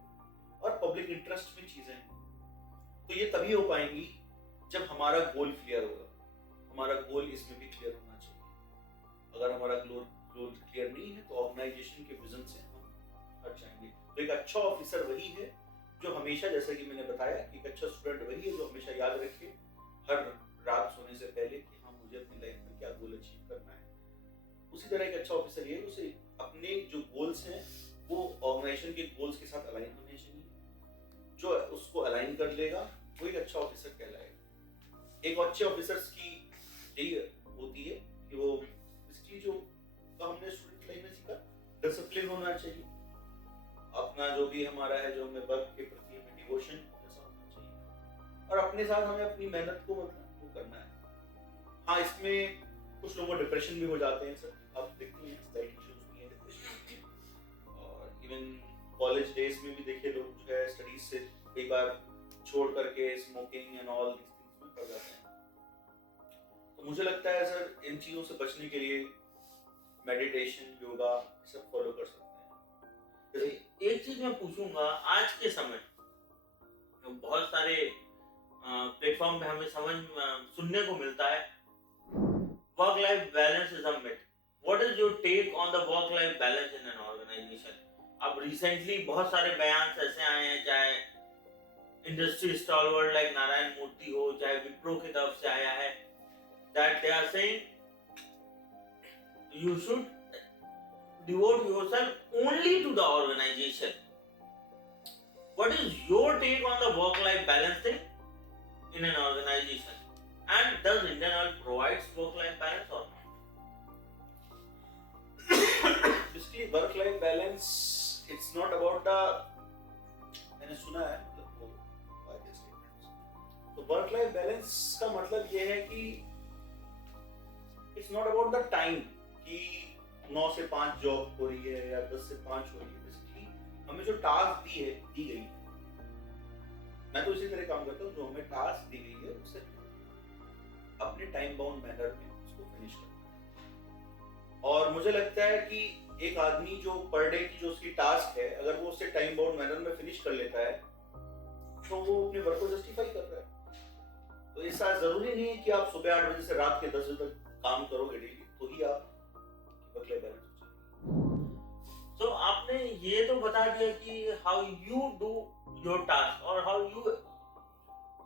और पब्लिक इंटरेस्ट में चीज़ें हैं। तो ये तभी हो पाएंगी जब हमारा गोल क्लियर होगा। हमारा गोल इसमें भी क्लियर होना चाहिए। अगर हमारा गोल क्लियर नहीं है तो ऑर्गेनाइजेशन के विजन से हम हट जाएंगे। तो एक अच्छा ऑफिसर वही है जो हमेशा, जैसा कि मैंने बताया, कि एक अच्छा स्टूडेंट वही है जो हमेशा याद रखे हर रात सोने से पहले कि हाँ मुझे अपनी लाइफ में क्या गोल अचीव करना है। उसी तरह एक अच्छा ऑफिसर ये उसे अपने जो गोल्स हैं वो ऑर्गेनाइजेशन के गोल्स के साथ अलाइन होने चाहिए। जो उसको अलाइन कर लेगा वो एक अच्छा ऑफिसर कहलाएगा। एक अच्छे ऑफिसर्स की यही होती है कि वो इसकी जो हमने स्टूडेंट लाइफ में सीखा, डिसिप्लिन होना चाहिए, अपना जो भी हमारा है, जो हमें वर्क के प्रति हमें डिवोशन ऐसा होना चाहिए, और अपने साथ हमें अपनी मेहनत को मतलब वो करना है। हाँ, इसमें कुछ लोगों को डिप्रेशन भी हो जाते हैं सर, आप देखते हैं एंजाइटी इश्यूज भी हैं, डिप्रेशन भी है, और इवन कॉलेज डेज में भी देखिए लोग जो है स्टडीज से कई बार छोड़ करके smoking and all these things में पड़ जाते हैं। तो मुझे लगता है सर इन चीज़ों से बचने के लिए मेडिटेशन, योगा सब फॉलो कर सकते हैं। एक चीज मैं पूछूंगा, आज के समय बहुत सारे प्लेटफॉर्म पे हमें सुनने को मिलता है work life balance is a myth. What is your take on the work life balance in an organisation? अब रिसेंटली बहुत सारे बयान ऐसे आए हैं, चाहे industry stalwart like Narayan Murthy हो, चाहे विप्रो की तरफ से आया है, that they are saying you should devote yourself only to the organization. What is your take on the work-life balance thing in an organization? And does Indian Oil provides work-life balance or not? Basically, work-life balance, it's not about the, मैंने सुना है मतलब वो बाकी statements, तो work life balance का मतलब ये है कि it's not about the time कि 9 से 5 जॉब हो रही है या 10 से 5 हो रही है। बेसिकली हमें जो टास्क दी गई है, मैं तो इसी तरह काम करता हूँ, जो हमें टास्क दी गई है उसे अपने टाइम बाउंड मैनर में उसको फिनिश करना है। और मुझे लगता है कि एक आदमी जो पर डे की जो उसकी टास्क है, अगर वो उससे टाइम बाउंड मैनर में फिनिश कर लेता है तो वो अपने वर्क को जस्टिफाई कर रहा है। तो ऐसा जरूरी नहीं है कि आप सुबह 8 बजे से रात के 10 बजे तक काम करोगे डेली तो ही आप वर्क लाइफ बैलेंस हो जाएगा। तो आपने ये तो बता दिया कि how you do your task और how you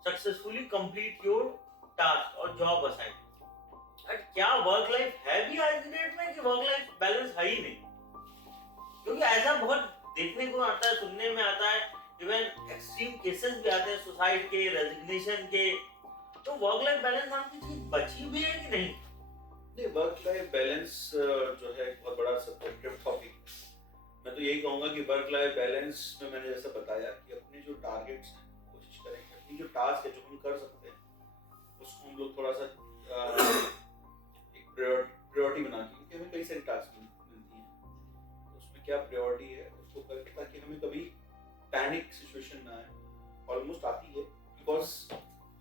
successfully complete your task और जॉब असाइन। क्या वर्क लाइफ है भी आज की डेट में कि वर्क लाइफ बैलेंस है ही नहीं? क्योंकि ऐसा बहुत देखने को आता है, सुनने में आता है, इवन एक्सट्रीम केसेस भी आते हैं सुसाइड के, रेजिग्नेशन के। तो वर्क लाइफ बैलेंस नाम की चीज बची भी है कि नहीं? वर्क लाइफ बैलेंस जो है बहुत बड़ा सब्जेक्टिव टॉपिक। मैं तो यही कहूँगा कि वर्क लाइफ बैलेंस में मैंने जैसा बताया कि अपने जो टारगेट्स हैं कोशिश करें कि अपनी जो टास्क है जो हम कर सकते हैं उसको हम लोग थोड़ा सा एक प्रायोरिटी बना के, क्योंकि हमें कई सारी टास्क मिलती हैं तो उसमें क्या प्रायोरिटी है उसको करके, ताकि हमें कभी पैनिक सिचुएशन ना आए। ऑलमोस्ट आती है, बिकॉज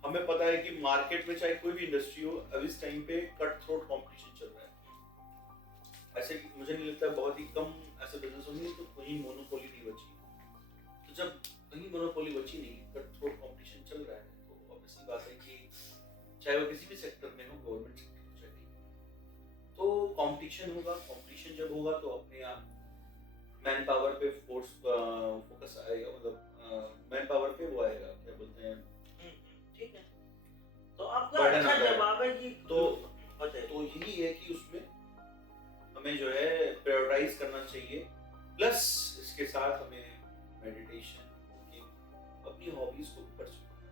हमें पता है कि मार्केट में चाहे कोई भी इंडस्ट्री हो, अब इस टाइम पे कट थ्रोट कंपटीशन चल रहा है। ऐसे मुझे नहीं लगता, बहुत ही कम ऐसे बिजनेस होंगे तो कहीं मोनोपोली नहीं बची। तो जब कहीं मोनोपोली बची नहीं, कट थ्रोट कंपटीशन चल रहा है, तो ऑब्वियसली बात है कि चाहे वो किसी भी सेक्टर में हो, गवर्नमेंट सेक्टर हो चाहे नहीं, तो कंपटीशन होगा। कंपटीशन जब होगा तो अपने आप मैन पावर पे फोकस आएगा, मतलब मैन पावर पे वो आएगा, क्या बोलते हैं, ठीक है। तो आपका बर्डन अच्छा आता है। जवाब है कि तो बताइए। तो यही है कि उसमें हमें जो है प्रायोरिटाइज करना चाहिए, प्लस इसके साथ हमें मेडिटेशन की अपनी हॉबीज को भी परस्यू करना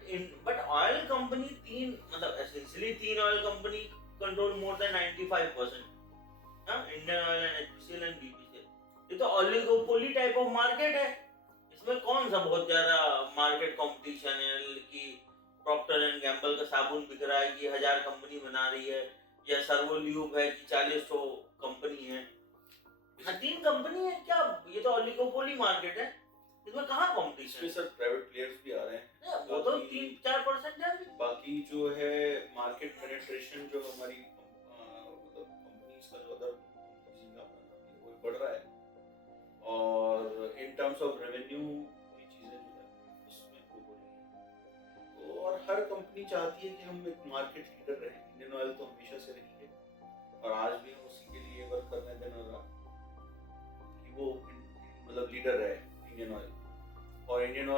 चाहिए। बट ऑयल कंपनी तीन, मतलब एसेंशियली तीन oil company control more than 95%, हाँ, Indian oil and HPCL and BPCL. ये तो ओलिगोपोली टाइप ऑफ मार्केट है। इसमें कौन सा बहुत ज्यादा मार्केट कंपटीशन है कि प्रॉक्टर एंड गैम्बल का साबुन बिक रहा है कि 1000 कंपनी बना रही है, या सर्वोल्यूब है कि 40 तो कंपनी है। हाँ, तीन कंपनी है क्या? ये तो ओलिगोपोली मार्केट है, इसमें कहाँ कंपटीशन इसमें है? सर प्राइवेट प्लेयर्स भी आ रहे हैं। वो तो बाकी 3-4% है। बाकी जो है मार्केट पेनिट्रेशन जो हमारी मतलब कंपनीज का जो अदर कंपनीज का वो बढ़ रहा है, और इन टर्म्स ऑफ रेवेन्यू ये चीजें जो है उसमें वो हो रही है। तो और हर कंपनी चाहती है कि हम एक मार्केट लीडर रहें। इंडियन ऑयल तो हमेशा से रही है और आज भी हम उसी के लिए वर्क कर रहे हैं दिन और रात, कि वो मतलब लीडर रहे इंडियन ऑयल। और इंडियन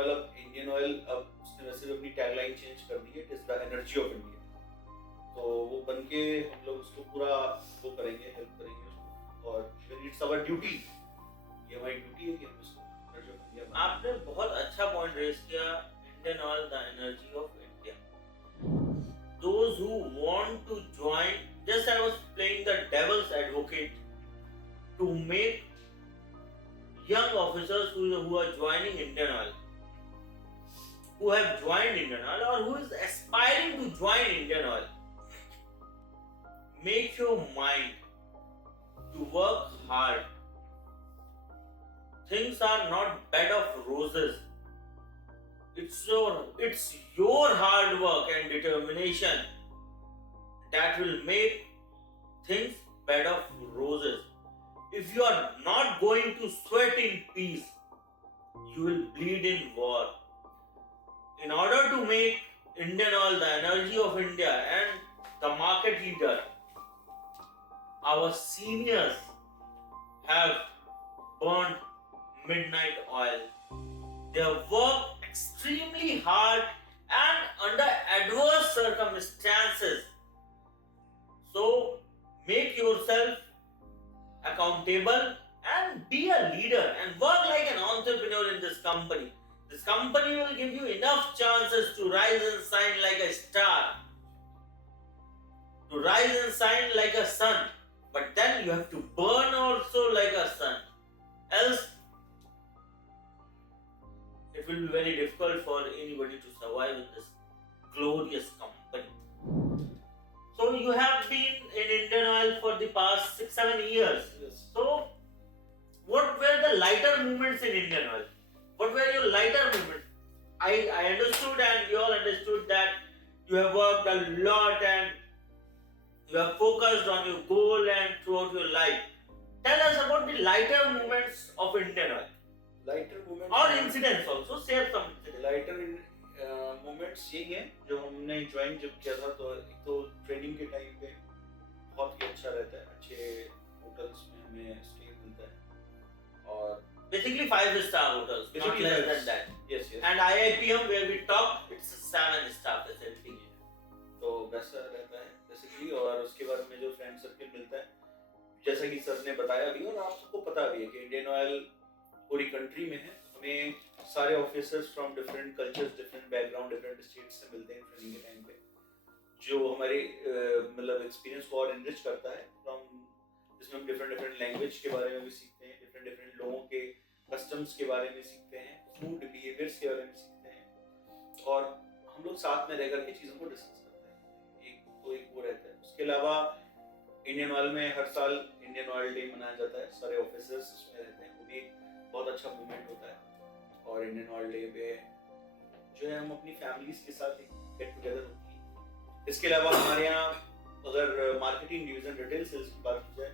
ऑयल अब उसने वैसे भी अपनी टैगलाइन चेंज कर दी है, it is the energy of India. तो वो बन के हम लोग उसको पूरा वो करेंगे, हेल्प करेंगे उसको, और इट्स आवर ड्यूटी, ये हमारी ड्यूटी है कि हम इसको एनर्जी ऑफ इंडिया बनाएं। आपने बहुत अच्छा पॉइंट रेज किया, Indian oil the energy of India. Those who want to join, just I was playing the devil's advocate to make young officers who are joining Indian Oil, who have joined Indian Oil or who is aspiring to join Indian Oil, make your mind to work hard. Things are not bed of roses. It's your hard work and determination that will make things bed of roses. If you are not going to sweat in peace, you will bleed in war. In order to make Indian Oil the energy of India and the market leader, our seniors have burned midnight oil. They have worked extremely hard and under adverse circumstances. So make yourself accountable and be a leader and work like an entrepreneur in this company. This company will give you enough chances to rise and shine like a star, to rise and shine like a sun. But then you have to burn also like a sun. Else, it will be very difficult for anybody to survive in this glorious company. So you have been in Indian Oil for the past 6-7 years. Yes. So what were the lighter moments in Indian Oil? What were your lighter moments? I understood and we all understood that you have worked a lot and you have focused on your goal and throughout your life. Tell us about the lighter moments of Indian Oil. Lighter moments Or incidents also. Share some incidents. Lighter moments यही हैं जो हमने join जब किया था। तो एक तो ट्रेनिंग के टाइम पे बहुत ही अच्छा रहता है, अच्छे होटल्स में हमें स्टे मिलता है, और Basically 5-star hotels, not Basically less five. than that. Yes yes, And IIPM where we talk, it's a 7-star facility. तो वैसा रहता है बेसिकली। और उसके बाद में जो फ्रेंड सर्कल मिलता है, जैसा कि सर ने बताया भी और आप सबको पता भी है कि इंडियन ऑयल पूरी कंट्री में है। हमें सारे officers from different cultures, different background, different states से मिलते हैं ट्रेनिंग के टाइम पे, जो हमारे मतलब एक्सपीरियंस को और एनरिच करता है। फ्रॉम जिसमें हम डिफरेंट लैंग्वेज के बारे में भी सीखते हैं, डिफरेंट लोगों के कस्टम्स के बारे में सीखते हैं, फूड बिहेवियर्स के बारे में सीखते हैं, और हम लोग साथ में रह करके चीज़ों को डिस्कस करते हैं। एक वो रहता है। उसके अलावा इंडियन ऑयल में हर साल इंडियन ऑयल डे मनाया जाता है, सारे ऑफिसर्स उसमें रहते हैं, वो भी बहुत अच्छा मूवमेंट होता है। और इंडियन ऑयल डे पे जो है हम अपनी फैमिलीज के साथ गेट टुगेदर होती है। इसके अलावा हमारे यहाँ अगर मार्केटिंग डिवीजन रिटेल सेल्स की बात की जाए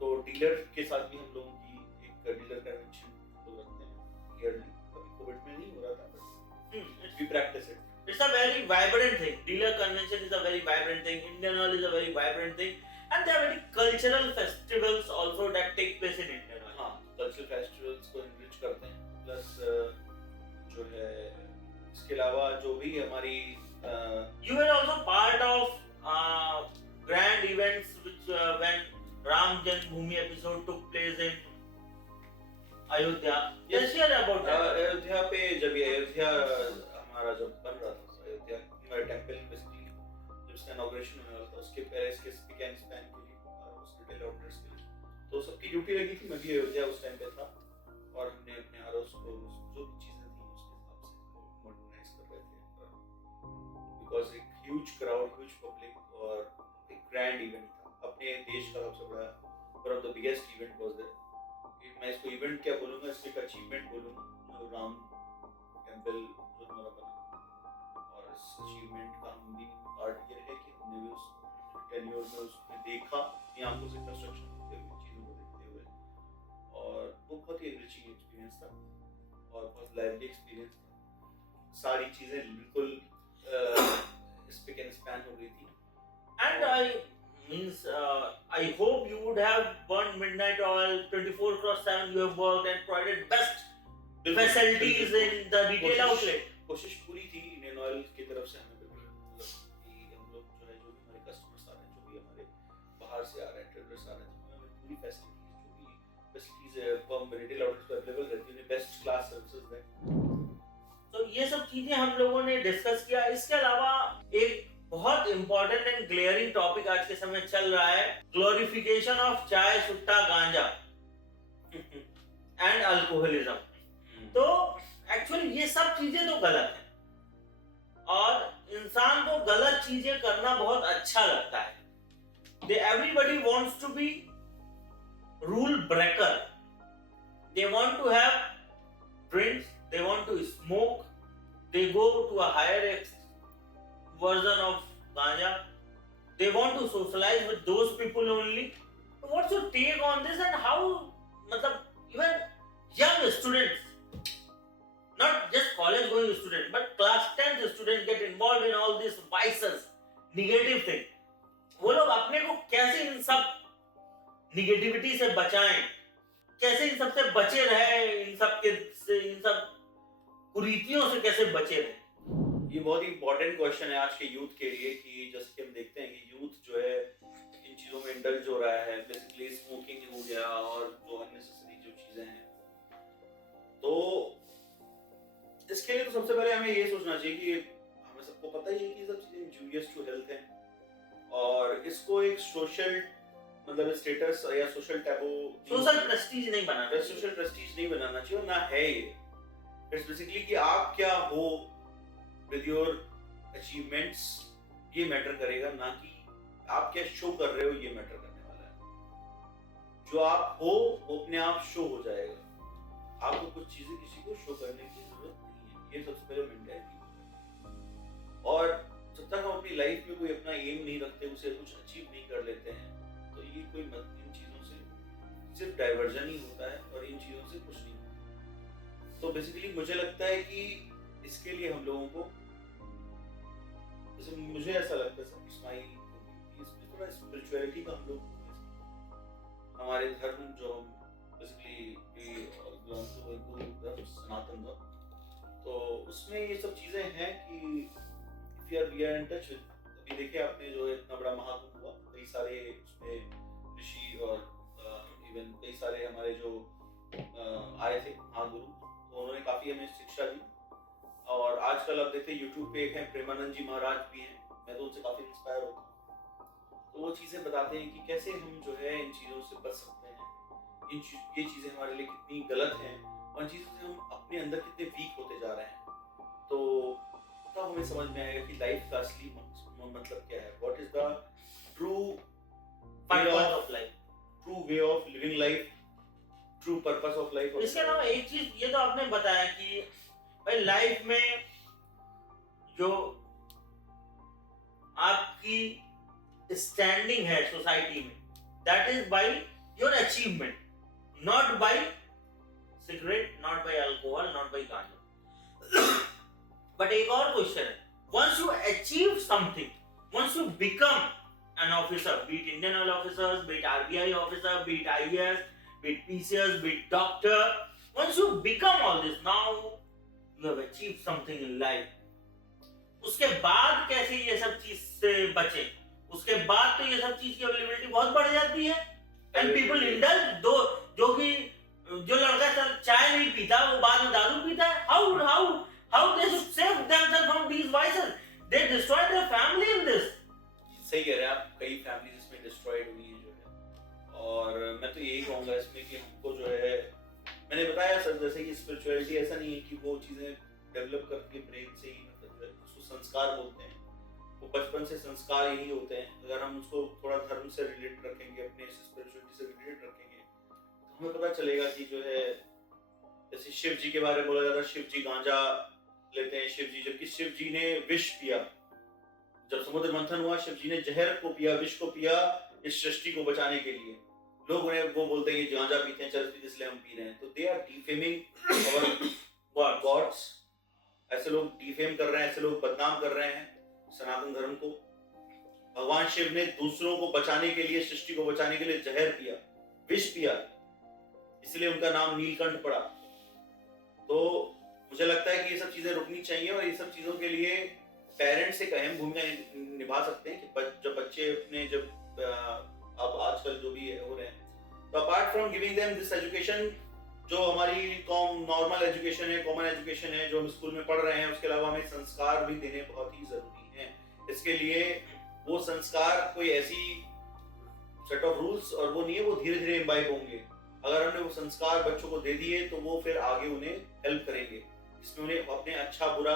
तो डीलर के साथ भी हम लोगों की एक डीलर कन्वेंशन लोग रखते हैं ईयरली। अभी कोविड में नहीं हो रहा था but we practise it. It's a very vibrant thing. Dealer convention is a very vibrant thing. Indian Oil is a very vibrant thing, and there are very cultural festivals also that take place in Indian Oil. हाँ, cultural festivals को enrich करते हैं, plus जो है इसके अलावा जो भी हमारी You were also part of grand events which when Ram Janmabhoomi episode took place in Ayodhya. Yes, share about that. Ayodhya पे जब ये अयोध्या हमारा जब बन रहा था अयोध्या टेम्पल बेसिकली जब उसका इनॉग्रेशन होने वाला था उसके पहले इसके स्पीक एंड स्पैन के लिए और उस रिटेल आउटलेट्स के लिए तो सबकी ड्यूटी लगी थी। मैं भी अयोध्या उस टाइम पे था और हमने अपने आरओस को जो भी चीजें थी उसके हिसाब से मॉडर्नाइज कर रहे थे बिकॉज एक ह्यूज क्राउड ह्यूज पब्लिक और एक ग्रैंड इवेंट था अपने देश का सबसे बड़ा one of the biggest event was there. मैं इसको इवेंट क्या बोलूंगा, इसको एक अचीवमेंट बोलूंगा जो राम टेम्पल जो हमारा बना और इस अचीवमेंट का हम भी पार्ट ये है कि हमने भी उस टेन्योर में उसमें देखा अपनी आंखों से कंस्ट्रक्शन होते हुए चीज़ों को देखते हुए और वो बहुत ही एनरिचिंग एक्सपीरियंस था और बहुत लाइवली एक्सपीरियंस था। सारी चीज़ें बिल्कुल स्पिक एंड स्पैन हो गई थी। And I hope you would have burned midnight oil 24/7. You have worked and provided best facilities in the retail outlet. कोशिश पूरी थी इंडियन ऑयल की तरफ से हमें बिल्कुल कि हम लोग जो है जो भी हमारे कस्टमर्स आ रहे हैं जो भी हमारे बाहर से आ रहे हैं ट्रेडर्स आ रहे हैं हमें पूरी फैसिलिटीज जो भी फैसिलिटीज रिटेल आउटलेट्स पे अवेलेबल रहती है बेस्ट क्लास सर्विसेज दें। तो ये सब चीजें हम लोगों ने डिस्कस किया। इसके अलावा एक बहुत इंपॉर्टेंट एंड ग्लेयरिंग टॉपिक आज के समय चल रहा है, ग्लोरिफिकेशन ऑफ चाय सुट्टा गांजा एंड अल्कोहलिज्म। तो एक्चुअली ये सब चीजें तो गलत है और इंसान को गलत चीजें करना बहुत अच्छा लगता है। Everybody wants to be rule breaker, they want to have drinks, they want to smoke, they go to a higher version of ganja, they want to socialize with those people only. So what's your take on this and how even young students, not just college going students but class 10th students get involved in all these vices, negative thing, वो लोग अपने को कैसे इन सब negativity से बचाएं, कैसे इन सब से बचे रहे, इन सब के से इन सब कुरीतियों से कैसे बचे रहे? ये बहुत ही इंपॉर्टेंट क्वेश्चन है आज के यूथ के लिए कि जैसे कि हम देखते हैं कि यूथ जो है इन चीजों में इंडल्ज हो रहा है, बेसिकली स्मोकिंग हो गया और जो अननेसेसरी जो चीजें हैं। तो इसके लिए तो सबसे पहले हमें ये सोचना चाहिए कि हमें सबको पता ही है कि सब चीजें इंजूरियस टू हेल्थ हैं और इसको एक सोशल मतलब स्टेटस या सोशल टैबू, सोशल प्रेस्टीज नहीं बनाना, सोशल प्रेस्टीज नहीं बनाना चाहिए और ना है ये। इट्स बेसिकली कि आप क्या हो विद योर अचीवमेंट्स ये मैटर करेगा, ना कि आप क्या शो कर रहे हो ये मैटर करने वाला है। जो आप हो वो अपने आप शो हो जाएगा, आपको कुछ चीजें किसी को शो करने की जरूरत नहीं है। ये सबसे पहले मेंटालिटी। और जब तक हम अपनी लाइफ में कोई अपना एम नहीं रखते, उसे कुछ अचीव नहीं कर लेते हैं, तो ये कोई इन चीजों से सिर्फ डाइवर्जन ही होता है और इन चीजों से कुछ नहीं। तो बेसिकली मुझे लगता है कि इसके लिए हम लोगों को, जैसे मुझे ऐसा लगता है इसमें थोड़ा स्पिरिचुअलिटी का हम लोग हमारे धर्म जो हम बेसिकली बिलोंग टू हिंदू धर्म सनातन धर्म, तो उसमें ये सब चीजें हैं कि if you are we are in touch with, अभी देखिए आपने जो इतना बड़ा महाकुंभ हुआ, कई सारे उसमें ऋषि और इवन कई सारे हमारे जो आए थे महागुरु, तो उन्होंने काफी हमें शिक्षा दी। और आजकल आप देखते हैं यूट्यूब पे एक हैं प्रेमानंद जी महाराज भी हैं, मैं तो उनसे काफी इंस्पायर होता हूँ। तो वो चीजें बताते हैं कि कैसे हम जो है इन चीजों से बच सकते हैं, ये चीजें हमारे लिए कितनी गलत हैं और इन चीजों से हम अपने अंदर कितने वीक होते जा रहे हैं। तो तब हमें समझ में आएगा कि लाइफ का असली मतलब क्या है, what is the true purpose of life, true way of living life, true purpose of life. इसके अलावा एक चीज ये तो आपने बताया कि भाई लाइफ में जो आपकी स्टैंडिंग है सोसाइटी में, that is by your achievement, not by cigarette, not by alcohol, not by ganja. But एक और क्वेश्चन है, once you achieve something, once you become an officer, be it Indian Oil officers, be it RBI officer, be it IAS, be it PCS, be it doctor, once you become all this, now you have achieved something in life. उसके बाद कैसे ये सब चीज से बचे, उसके बाद तो ये सब चीज की अवेलेबिलिटी बहुत बढ़ जाती है एंड पीपल इंडल्ज दो, जो लड़का चाय नहीं पीता वो बाद में दारू पीता है. How they should save themselves from these vices, they destroy their family in this. सही कह रहे हैं आप, कई फैमिलीज इसमें डिस्ट्रॉयड हुई है जो है. और मैं तो यही कहूंगा इसमें कि हमको जो है, मैंने बताया सर जैसे कि स्पिरिचुअलिटी ऐसा नहीं है कि वो चीजें डेवलप करके ब्रेन से ही, मतलब जो है उसको संस्कार बोलते हैं, वो बचपन से संस्कार यही होते हैं. अगर हम उसको थोड़ा धर्म से रिलेट रखेंगे, अपने स्पिरिचुअलिटी से रिलेट रखेंगे, तो हमें पता चलेगा कि जो है, जैसे शिव जी के बारे में बोला जाता है, शिव जी गांजा लेते हैं, शिव जी, जबकि शिव जी ने विष पिया. जब समुद्र मंथन हुआ, शिव जी ने जहर को पिया, विष को पिया, इस सृष्टि को बचाने के लिए. लोग उन्हें वो बोलते हैं कि गांजा पीते हैं, चरस पीते इसलिए हम पी रहे हैं. तो they are defaming our gods. ऐसे लोग डिफेम कर रहे हैं, ऐसे लोग बदनाम कर रहे हैं सनातन धर्म को. भगवान शिव ने दूसरों को बचाने के लिए, सृष्टि को बचाने के लिए जहर पिया, विष पिया, इसलिए उनका नाम नीलकंठ पड़ा. तो मुझे लगता है कि ये सब चीजें रुकनी चाहिए और ये सब चीजों के लिए पेरेंट्स एक अहम भूमिका निभा सकते हैं कि जब बच्चे अपने, जब अब आजकल जो भी हो रहे हैं, तो apart from giving them this education, जो हमारी नॉर्मल एजुकेशन है, कॉमन एजुकेशन है, जो हम स्कूल में पढ़ रहे हैं, उसके अलावा हमें संस्कार भी देने बहुत ही जरूरी हैं. इसके लिए वो संस्कार कोई ऐसी सेट ऑफ रूल्स और वो नहीं है, वो धीरे धीरे इम्बाइब होंगे. अगर हमने वो संस्कार बच्चों को दे दिए तो वो फिर आगे उन्हें हेल्प करेंगे, इसमें उन्हें अपने अच्छा बुरा,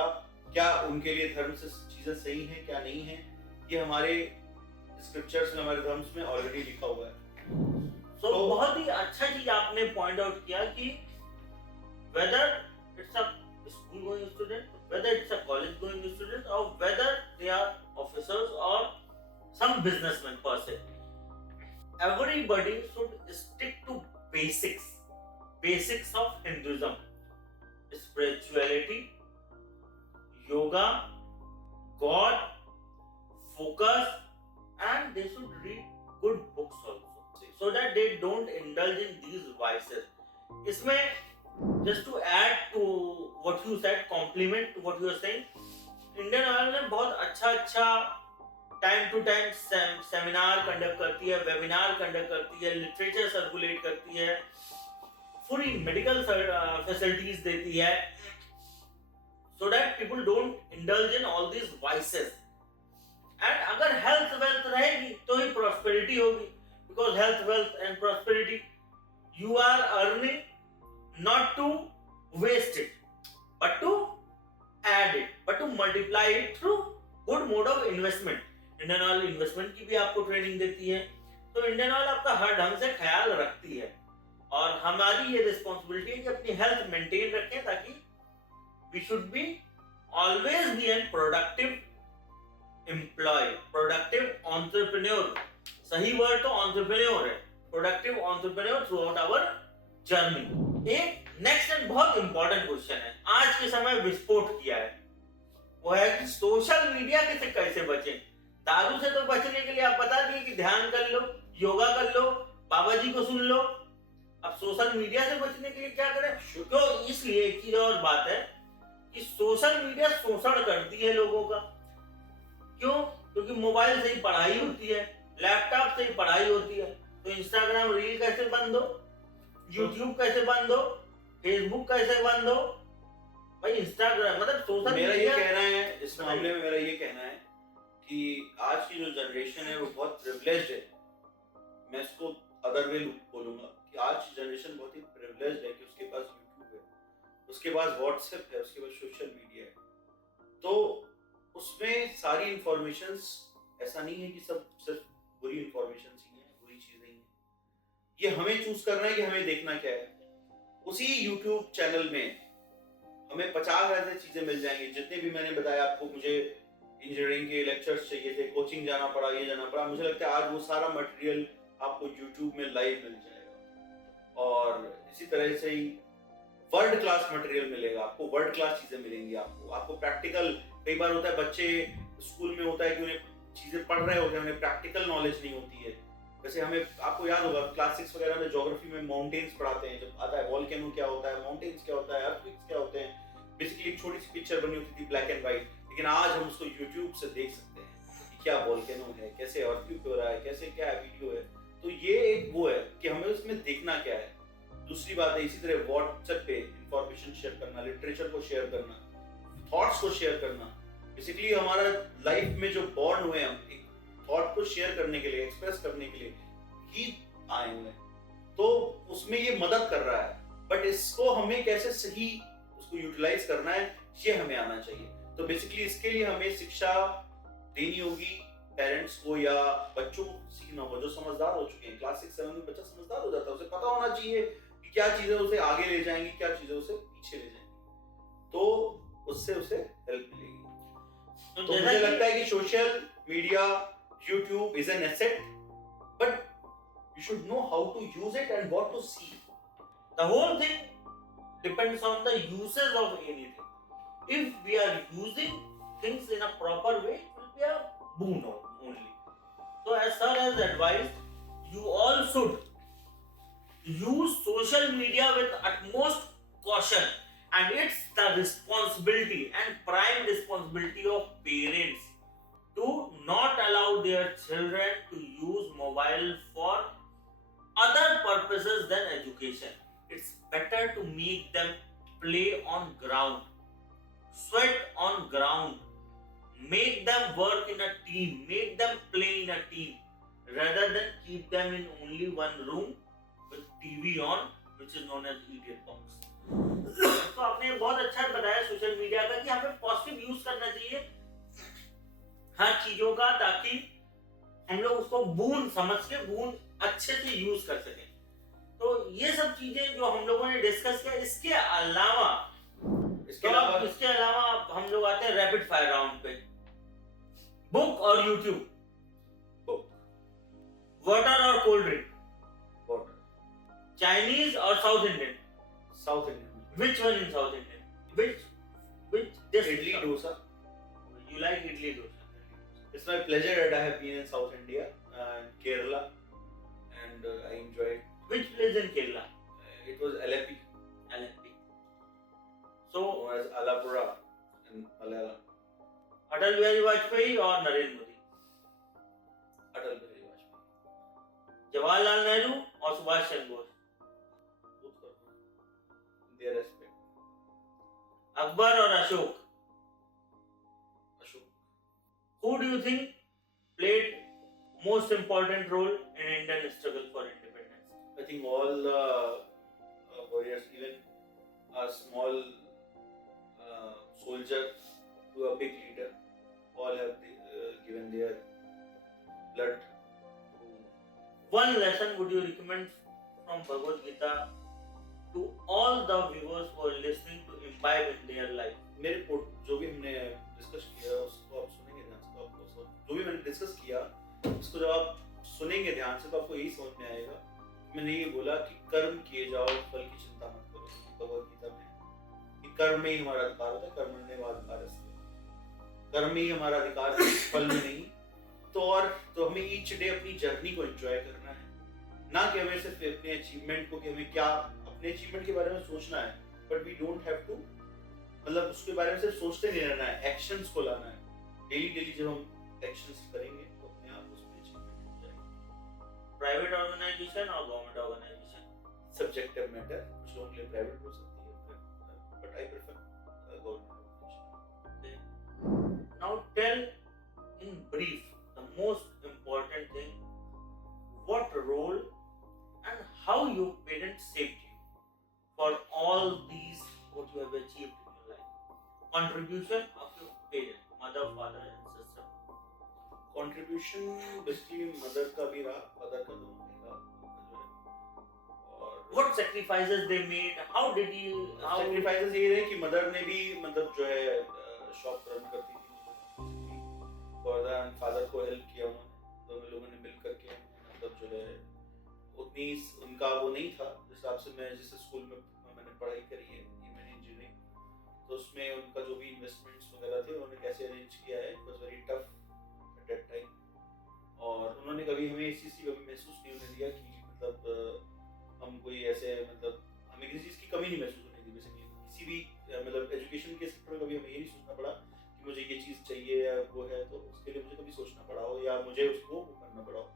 क्या उनके लिए धर्म से चीजें सही हैं क्या नहीं है, ये हमारे स्क्रिप्चर्स में, हमारे धर्म्स में ऑलरेडी लिखा हुआ है. So, बहुत ही अच्छा चीज आपने पॉइंट आउट किया कि whether it's a school going student, whether it's a college going student, or whether they are officers or some businessmen per se, everybody should stick to basics of Hinduism, spirituality, yoga, God, focus, and they should read good books also, so that they don't indulge in these vices. इसमें just to add to what you said, compliment to what you are saying, Indian Oil ने बहुत अच्छा time to time seminar conduct करती है, webinar conduct करती है, literature circulate करती है, पूरी मेडिकल फैसिलिटीज देती है, so that people don't indulge in all these vices. And अगर हेल्थ वेल्थ रहेगी तो ही प्रॉस्पेरिटी होगी, because health, wealth and prosperity, you are earning not to waste it, but to add it, but to multiply it through good mode of investment. Indian Oil investment की भी आपको training देती है, तो Indian Oil आपका हर ढंग से ख्याल रखती है और हमारी ये रिस्पॉन्सिबिलिटी है कि अपनी हेल्थ मेंटेन रखें, ताकि we should be always be a productive employee, productive entrepreneur. सही वर्ड तो एंटरप्रेन्योर है, productive entrepreneur throughout our journey. एक नेक्स्ट एंड बहुत इंपॉर्टेंट क्वेश्चन है, आज के समय विस्फोट किया है, वो है कि सोशल मीडिया से कैसे बचें. दारू से तो बचने के लिए आप बता दिए कि ध्यान कर लो, योगा कर लो, बाबा जी को सुन लो. अब सोशल मीडिया से बचने के लिए क्या करें? तो इसलिए एक चीज और बात है कि सोशल मीडिया शोषण करती है लोगों का. क्यों? क्योंकि मोबाइल से ही पढ़ाई होती है, लैपटॉप से ही पढ़ाई होती है, तो इंस्टाग्राम रील कैसे बंद हो, यूट्यूब कैसे बंद हो, फेसबुक कैसे बंद हो भाई? इंस्टाग्राम मतलब सोशल मीडिया. मेरा ये कहना है इस मामले में, मेरा ये कहना है कि आज की जो जनरेशन है वो बहुत प्रिविलेज्ड है. मैं इसको अदर वे बोलूंगा कि आज की जनरेशन बहुत ही प्रिविलेज्ड है कि उसके पास यूट्यूब है, उसके पास व्हाट्सएप है, उसके पास सोशल मीडिया है. तो उसमें सारी इंफॉर्मेशंस, ऐसा नहीं है कि सब सिर्फ बुरी इंफॉर्मेशन ही है, बुरी चीजें ही हैं. ये हमें चूज करना है कि हमें देखना क्या है. उसी यूट्यूब चैनल में हमें 50 ऐसे चीजें मिल जाएंगी, जितने भी मैंने बताया आपको. मुझे इंजीनियरिंग के लेक्चर्स चाहिए थे, कोचिंग जाना पड़ा, ये जाना पड़ा, मुझे लगता है आज वो सारा मटेरियल आपको YouTube में लाइव मिल जाएगा, और इसी तरह से ही वर्ल्ड क्लास मटेरियल मिलेगा आपको, वर्ल्ड क्लास चीजें मिलेंगी आपको प्रैक्टिकल। कई बार होता है बच्चे स्कूल में होता है कि उन्हें चीजें पढ़ रहे होते हैं, उन्हें प्रैक्टिकल नॉलेज नहीं होती है। वैसे हमें, आपको याद होगा क्लास 6 वगैरह में ज्योग्राफी में माउंटेन्स पढ़ाते हैं, जब आता है वॉल्केनो क्या होता है, माउंटेन्स क्या होता है, अर्थक्वेक्स क्या होते हैं, बेसिकली एक छोटी सी पिक्चर बनी होती थी ब्लैक एंड व्हाइट, लेकिन आज हम उसको यूट्यूब से देख सकते हैं कि क्या वॉल्केनो है, कैसे अर्थक्वेक हो रहा है, कैसे क्या वीडियो है। तो ये एक वो है कि हमें उसमें देखना क्या है। दूसरी बात है, इसी तरह व्हाट्सएप पे इंफॉर्मेशन शेयर करना, लिटरेचर को शेयर करना, थॉट्स को शेयर करना। बेसिकली हमारा लाइफ में जो बॉर्न हुए हम एक थॉट को शेयर करने के लिए, एक्सप्रेस करने के लिए ही आए हुए, तो उसमें ये मदद कर रहा है। बट इसको हमें कैसे सही उसको यूटिलाइज करना है, ये हमें आना चाहिए। तो बेसिकली इसके लिए हमें शिक्षा देनी होगी पेरेंट्स को या बच्चों को सीखना होगा जो समझदार हो चुके हैं। क्लास 6-7 में बच्चा समझदार हो जाता है, उसे पता होना चाहिए कि क्या चीजें उसे आगे ले जाएंगी, क्या चीजें उसे पीछे ले जाएंगी, तो उससे उसे हेल्प मिलेगी। तो मुझे लगता है कि social media, YouTube is an asset, but you should know how to use it and what to see. The whole thing depends on the uses of anything. If we are using things in a proper way, it will be a boon only. So as sir has advised, you all should use social media with utmost caution, and it's the responsibility and prime responsibility of parents to not allow their children to use mobile for other purposes than education. It's better to make them play on ground, sweat on ground, make them work in a team, make them play in a team, rather than keep them in only one room with TV on, which is known as idiot box. तो आपने बहुत अच्छा बताया social media का कि हमें positive use करना चाहिए हर चीजों का, ताकि हम लोग उसको बून समझ के बून अच्छे से यूज कर सकें। तो ये सब चीजें जो हम लोगों ने डिस्कस किया, इसके अलावा हम लोग आते हैं रैपिड फायर राउंड पे। बुक और यूट्यूब, बुक, वाटर और कोल्ड ड्रिंक, वाटर, चाइनीज और south Indian, south Indian, which one in South Indian, which dish? idli dosa. You like idli dosa? It's my pleasure that I have been in South India and Kerala, and I enjoyed. Which place in Kerala? It was Alleppey. Alleppey. So, Known as Alapura in Malayalam. Atal Bihari Vajpayee or Narendra Modi? Atal Bihari Vajpayee. Jawaharlal Nehru or Subhash Chandra Bose? Both were good. Their respect. Akbar or Ashok? Ashok. Who do you think played most important role in Indian struggle for independence? I think all the warriors, even a small soldier to a big leader, all have given their blood to. One lesson would you recommend from Bhagavad Gita to all the viewers who are listening to imbibe in their life? मेरे जो भी हमने discuss किया उसको आप सुनेंगे ध्यान से, तो आपको जो भी मैंने डिस्कस किया उसको जब आप सुनेंगे ध्यान से, तो आपको यही समझ में आएगा। मैंने ये बोला कि कर्म किए जाओ, फल की चिंता मत करो। भगवद गीता में कि कर्म में ही हमारा अधिकार होता है, कर्मण्येवाधिकारस्ते, कर्म में ही हमारा अधिकार है, फल में नहीं। तो हमें ईच डे अपनी जर्नी को एंजॉय करना है, ना कि हमें सिर्फ अपने अचीवमेंट को, कि हमें क्या अपने अचीवमेंट के बारे में सोचना है, but we don't have to, मतलब उसके बारे में सिर्फ सोचते नहीं रहना है, एक्शंस को लाना है। डेली जब हम एक्शंस करेंगे तो अपने आप उसमें अचीवमेंट हो जाएगी। प्राइवेट ऑर्गेनाइजेशन और गवर्नमेंट ऑर्गेनाइजेशन, सब्जेक्टिव मैटर, कुछ लोगों के लिए प्राइवेट हो सकती है, but I prefer government organisation. now tell in brief the most important thing, what role and how your parents shaped you for all these what you have achieved in your life. Contribution of your parents, mother, father and sister. Contribution basically mother का भी रहा, father का दोनों का रहा। और What sacrifices they made? How did you? Sacrifices ये रहे कि मदर ने भी मतलब जो है शॉप रन करती थी, फादर को हेल्प किया उन्होंने, दोनों लोगों ने मिल करके मतलब जो है का वो नहीं था जिस हिसाब से मैं जिस स्कूल में मैंने पढ़ाई करी है मैंने इंजीनियरिंग, तो उसमें उनका जो भी इन्वेस्टमेंट्स वगैरह थे उन्होंने कैसे अरेंज किया है, it was very tough at that time. और उन्होंने कभी हमें इस चीज़ की कभी महसूस नहीं होने दिया कि मतलब हम कोई ऐसे मतलब हमें किसी चीज़ की कमी नहीं महसूस होने दी। बेसिकली किसी भी मतलब एजुकेशन के सेक्टर में कभी हमें ये नहीं सोचना पड़ा कि मुझे ये चीज़ चाहिए या वो है तो उसके लिए मुझे कभी सोचना पड़ा हो या मुझे उसको वो करना पड़ा हो।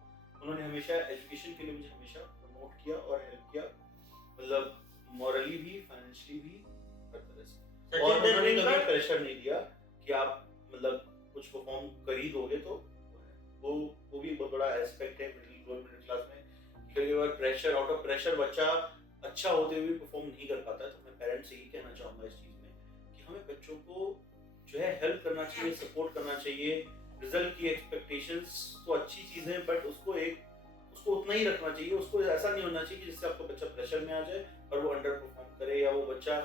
उन्होंने हमेशा एजुकेशन के लिए मुझे हमेशा प्रमोट किया और हेल्प किया, मतलब मॉरली भी फाइनेंशियली भी हर तरह से। और सचिन उन्होंने कभी तेंदुलकर, प्रेशर नहीं दिया कि आप मतलब कुछ परफॉर्म कर ही दोगे तो वो भी बहुत बड़ा एस्पेक्ट है मिडिल क्लास में। कई बार प्रेशर आउट ऑफ प्रेशर बच्चा अच्छा होते हुए परफॉर्म नहीं कर पाता है। तो मैं पेरेंट्स से यही कहना चाहूँगा इस चीज़ में कि हमें बच्चों को जो है हेल्प करना चाहिए, सपोर्ट करना चाहिए। रिजल्ट की एक्सपेक्टेशंस तो अच्छी चीज़ है बट उसको उतना ही रखना चाहिए। उसको ऐसा नहीं होना चाहिए कि जिससे आपका बच्चा प्रेशर में आ जाए और वो अंडर परफॉर्म करे या वो बच्चा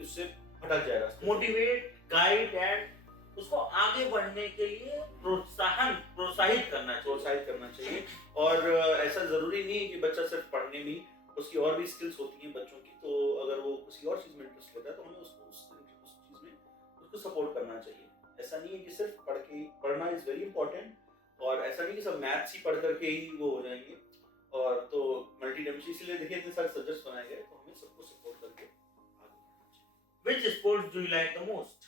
इससे भटक जाए रास्ते से। मोटिवेट, गाइड एंड उसको आगे बढ़ने के लिए प्रोत्साहित करना चाहिए। और ऐसा जरूरी नहीं है कि बच्चा सिर्फ पढ़ने में, उसकी और भी स्किल्स होती हैं बच्चों की। तो अगर वो किसी और चीज में इंटरेस्ट लेता है तो हमें उसको उस चीज में उसको सपोर्ट करना चाहिए। ऐसा नहीं है कि सिर्फ पढ़ना इज वेरी इंपॉर्टेंट, और ऐसा नहीं कि सब मैथ्स ही पढ़ करके ही वो हो जाएंगे। और तो मल्टी डायमेंशनल, इसलिए देखिए इतने सारे सब्जेक्ट्स बनाए गए, तो हमें सबको सपोर्ट करके आगे बढ़ना चाहिए। Which sports do you like the most?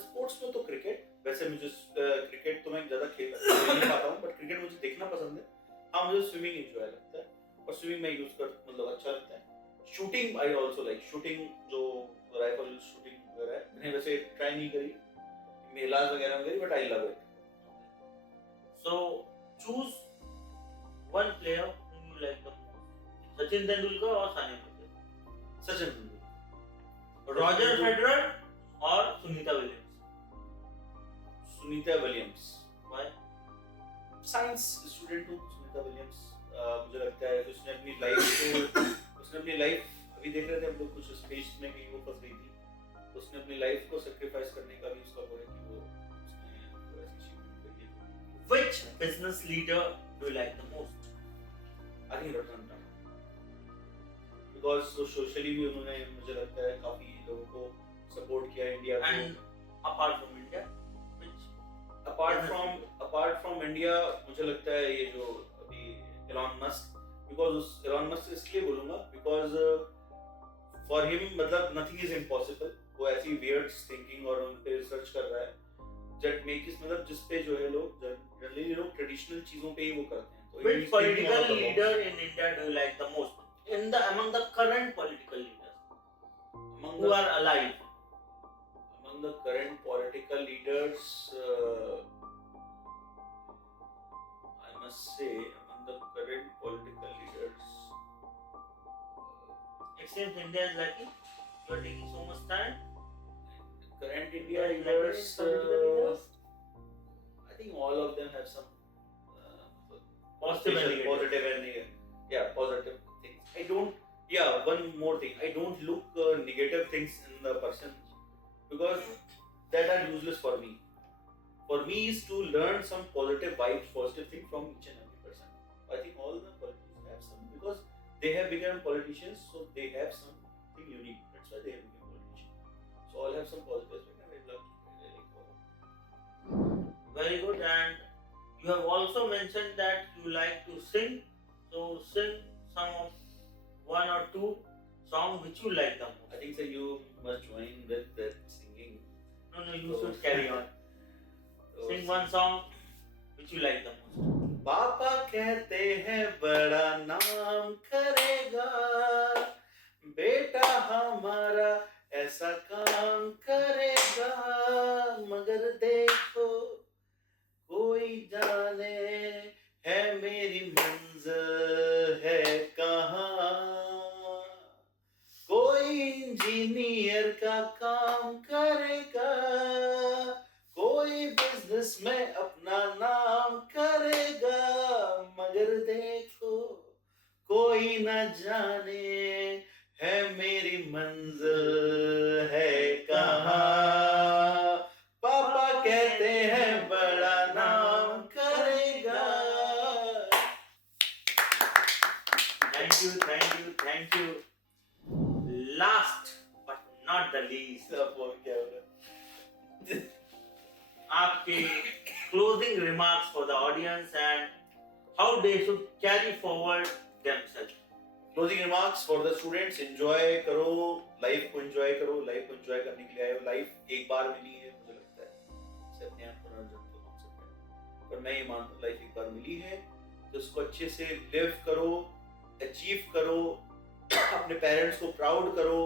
Sports में तो क्रिकेट, वैसे मुझे क्रिकेट तो मैं ज़्यादा खेल नहीं पाता हूँ बट क्रिकेट मुझे देखना पसंद है। हाँ, मुझे स्विमिंग एंजॉय लगता है और स्विमिंग में यूज कर मतलब अच्छा लगता है। Shooting I also like, shooting जो राइफल शूटिंग वगैरह है मैंने वैसे ट्राई नहीं करी, मेलाज वगैरह में गई, but I love it. So choose one player whom you like the most. Sachin Tendulkar or Sania Mirza? Sachin Tendulkar, Roger Federer or Sunita Williams? Sunita Williams. Why? Science student हूँ। सुनीता विलियम्स मुझे लगता है कि उसने अपनी लाइफ अभी देख रहे थे हम लोग कुछ स्पेस में कहीं वो फंस गई थी, उसने अपनी लाइफ को सैक्रिफाइस करने का भी उसका वो है कि वो उसने ऐसी अचीवमेंट करी है। Which business leader do you like the most? I think Ratan Tata, because socially भी उन्होंने मुझे लगता है काफी लोगों को सपोर्ट किया इंडिया को। And apart from India, which apart from India मुझे लगता है ये जो अभी Elon Musk, because Elon Musk इसलिए बोलूंगा बिकॉज फॉर हिम मतलब नथिंग इज इम्पॉसिबल। वो ऐसी वियर्ड थिंकिंग और उन पे रिसर्च कर रहा है जेट मेक इस मतलब जिस पे जो है लोग जनरली लोग ट्रेडिशनल चीजों पे ही वो करते हैं। तो which political leader in India do you like the most? Among the current political leaders who are alive. Among the current political leaders, I must say, among the current political leaders, It seems India is lucky. You are taking so much time. current India Like leaders, political leaders? I think all of them have some Positive and negative. positive and positive things. I don't. Yeah, one more thing. I don't look negative things in the person because that are useless for me. For me is to learn some positive vibes, positive thing from each and every person. I think all the politicians have some because they have become politicians, so they have something unique. That's why they have become politicians. So all have some positive aspect, and I love it. Very good. And you have also mentioned that you like to sing. So sing some of one or two song which you like the most. I think so. You must join with that singing. No, you should carry on. Sing one song which you like the most. पापा कहते हैं बड़ा नाम करेगा, बेटा हमारा ऐसा काम करेगा, मगर देखो कोई जाने है मेरी मंजिल है कहाँ। कोई इंजीनियर का काम करेगा, कोई बिजनेस में अपना नाम करेगा, मगर देखो कोई न जाने है मेरी मंजिल है कहाँ। पापा कहते हैं बड़ा नाम करेगा। Thank you. Last but not the least, अब वो क्या हो रहा है? आपके closing remarks for the audience and how they should carry forward themselves. Closing remarks for the students, enjoy करो लाइफ को, एंजॉय करो, लाइफ को एंजॉय करने के लिए आए हो। लाइफ एक बार मिली है, मुझे लगता है इसे अपने आप पुनर्जन्म तो मान सकते हैं, पर मैं ये मानता हूँ लाइफ एक बार मिली है तो उसको अच्छे से लिव करो, अचीव करो, अपने पेरेंट्स को प्राउड करो,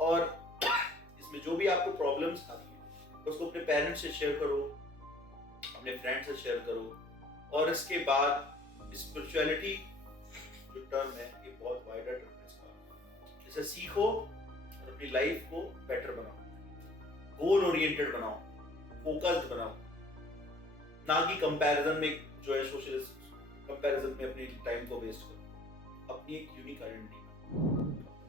और इसमें जो भी आपको प्रॉब्लम्स आती है उसको अपने पेरेंट्स से शेयर करो, अपने फ्रेंड्स से शेयर करो। और इसके बाद स्पिरिचुअलिटी जो टर्म है ये बहुत वाइडर टर्म है इसका। इसे सीखो और अपनी लाइफ को बेटर बनाओ, गोल ओरिएंटेड बनाओ, फोकस्ड बनाओ, ना कि कंपैरिजन में जो है सोशल कंपैरिजन में अपनी टाइम को वेस्ट करो। अपनी एक यूनिक आइडेंटिटी,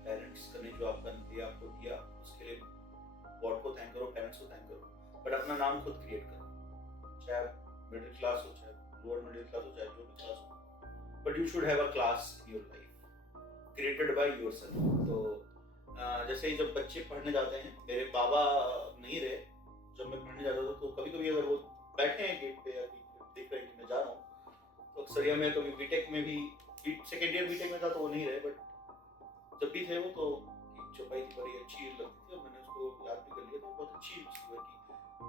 पेरेंट्स ने जो आपको दिया उसके लिए गॉड को थैंक करो, पेरेंट्स को थैंक करो, बट अपना नाम खुद क्रिएट करो, चाहे आप मिडिल क्लास हो, चाहे लोअर मिडिल क्लास हो, चाहे जो भी क्लास हो, but you should have a class in your life created by yourself। तो जैसे ही जब बच्चे पढ़ने जाते हैं, मेरे बाबा नहीं रहे जब मैं पढ़ने जाता था, तो कभी कभी अगर वो बैठे हैं गेट पे या देख रहे हैं कि मैं जा रहा हूँ, तो अक्सर या मैं कभी बीटेक में भी सेकेंड ईयर बीटेक में था तो वो नहीं रहे, बट जब भी थे वो तो चौपाई थी बड़ी अच्छी लगती थी और मैंने उसको याद भी कर लिया, तो बहुत अच्छी चीज की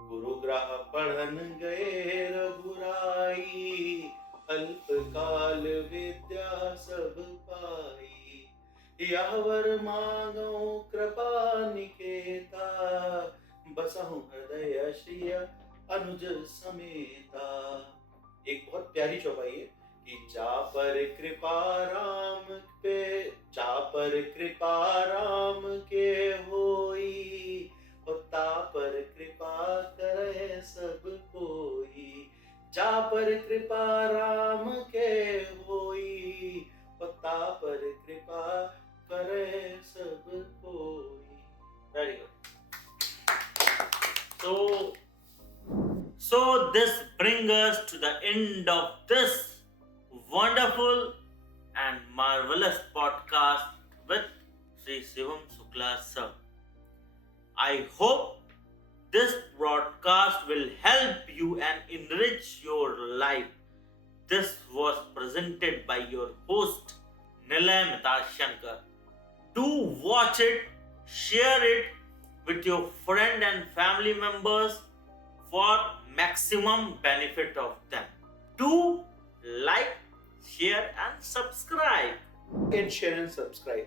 गुरु ग्रह पढ़न गए रघुराई, अल्पकाल विद्या सब पाई, यावर मांगो कृपा निकेता, बसहु हृदय श्रिय अनुज समेता। एक बहुत प्यारी चौपाई है कि जा पर कृपा राम के होई, ता पर कृपा करे सब कोई, जा पर कृपा राम के होई, ता पर कृपा करे सब कोई। Very good. So this brings us to the end of this wonderful and marvelous podcast with Sri Shivam Shukla sir. I hope this broadcast will help you and enrich your life. This was presented by your host Nilay Mitashankar. Do watch it, share it with your friend and family members for maximum benefit of them. Do like, share and subscribe. And share and subscribe.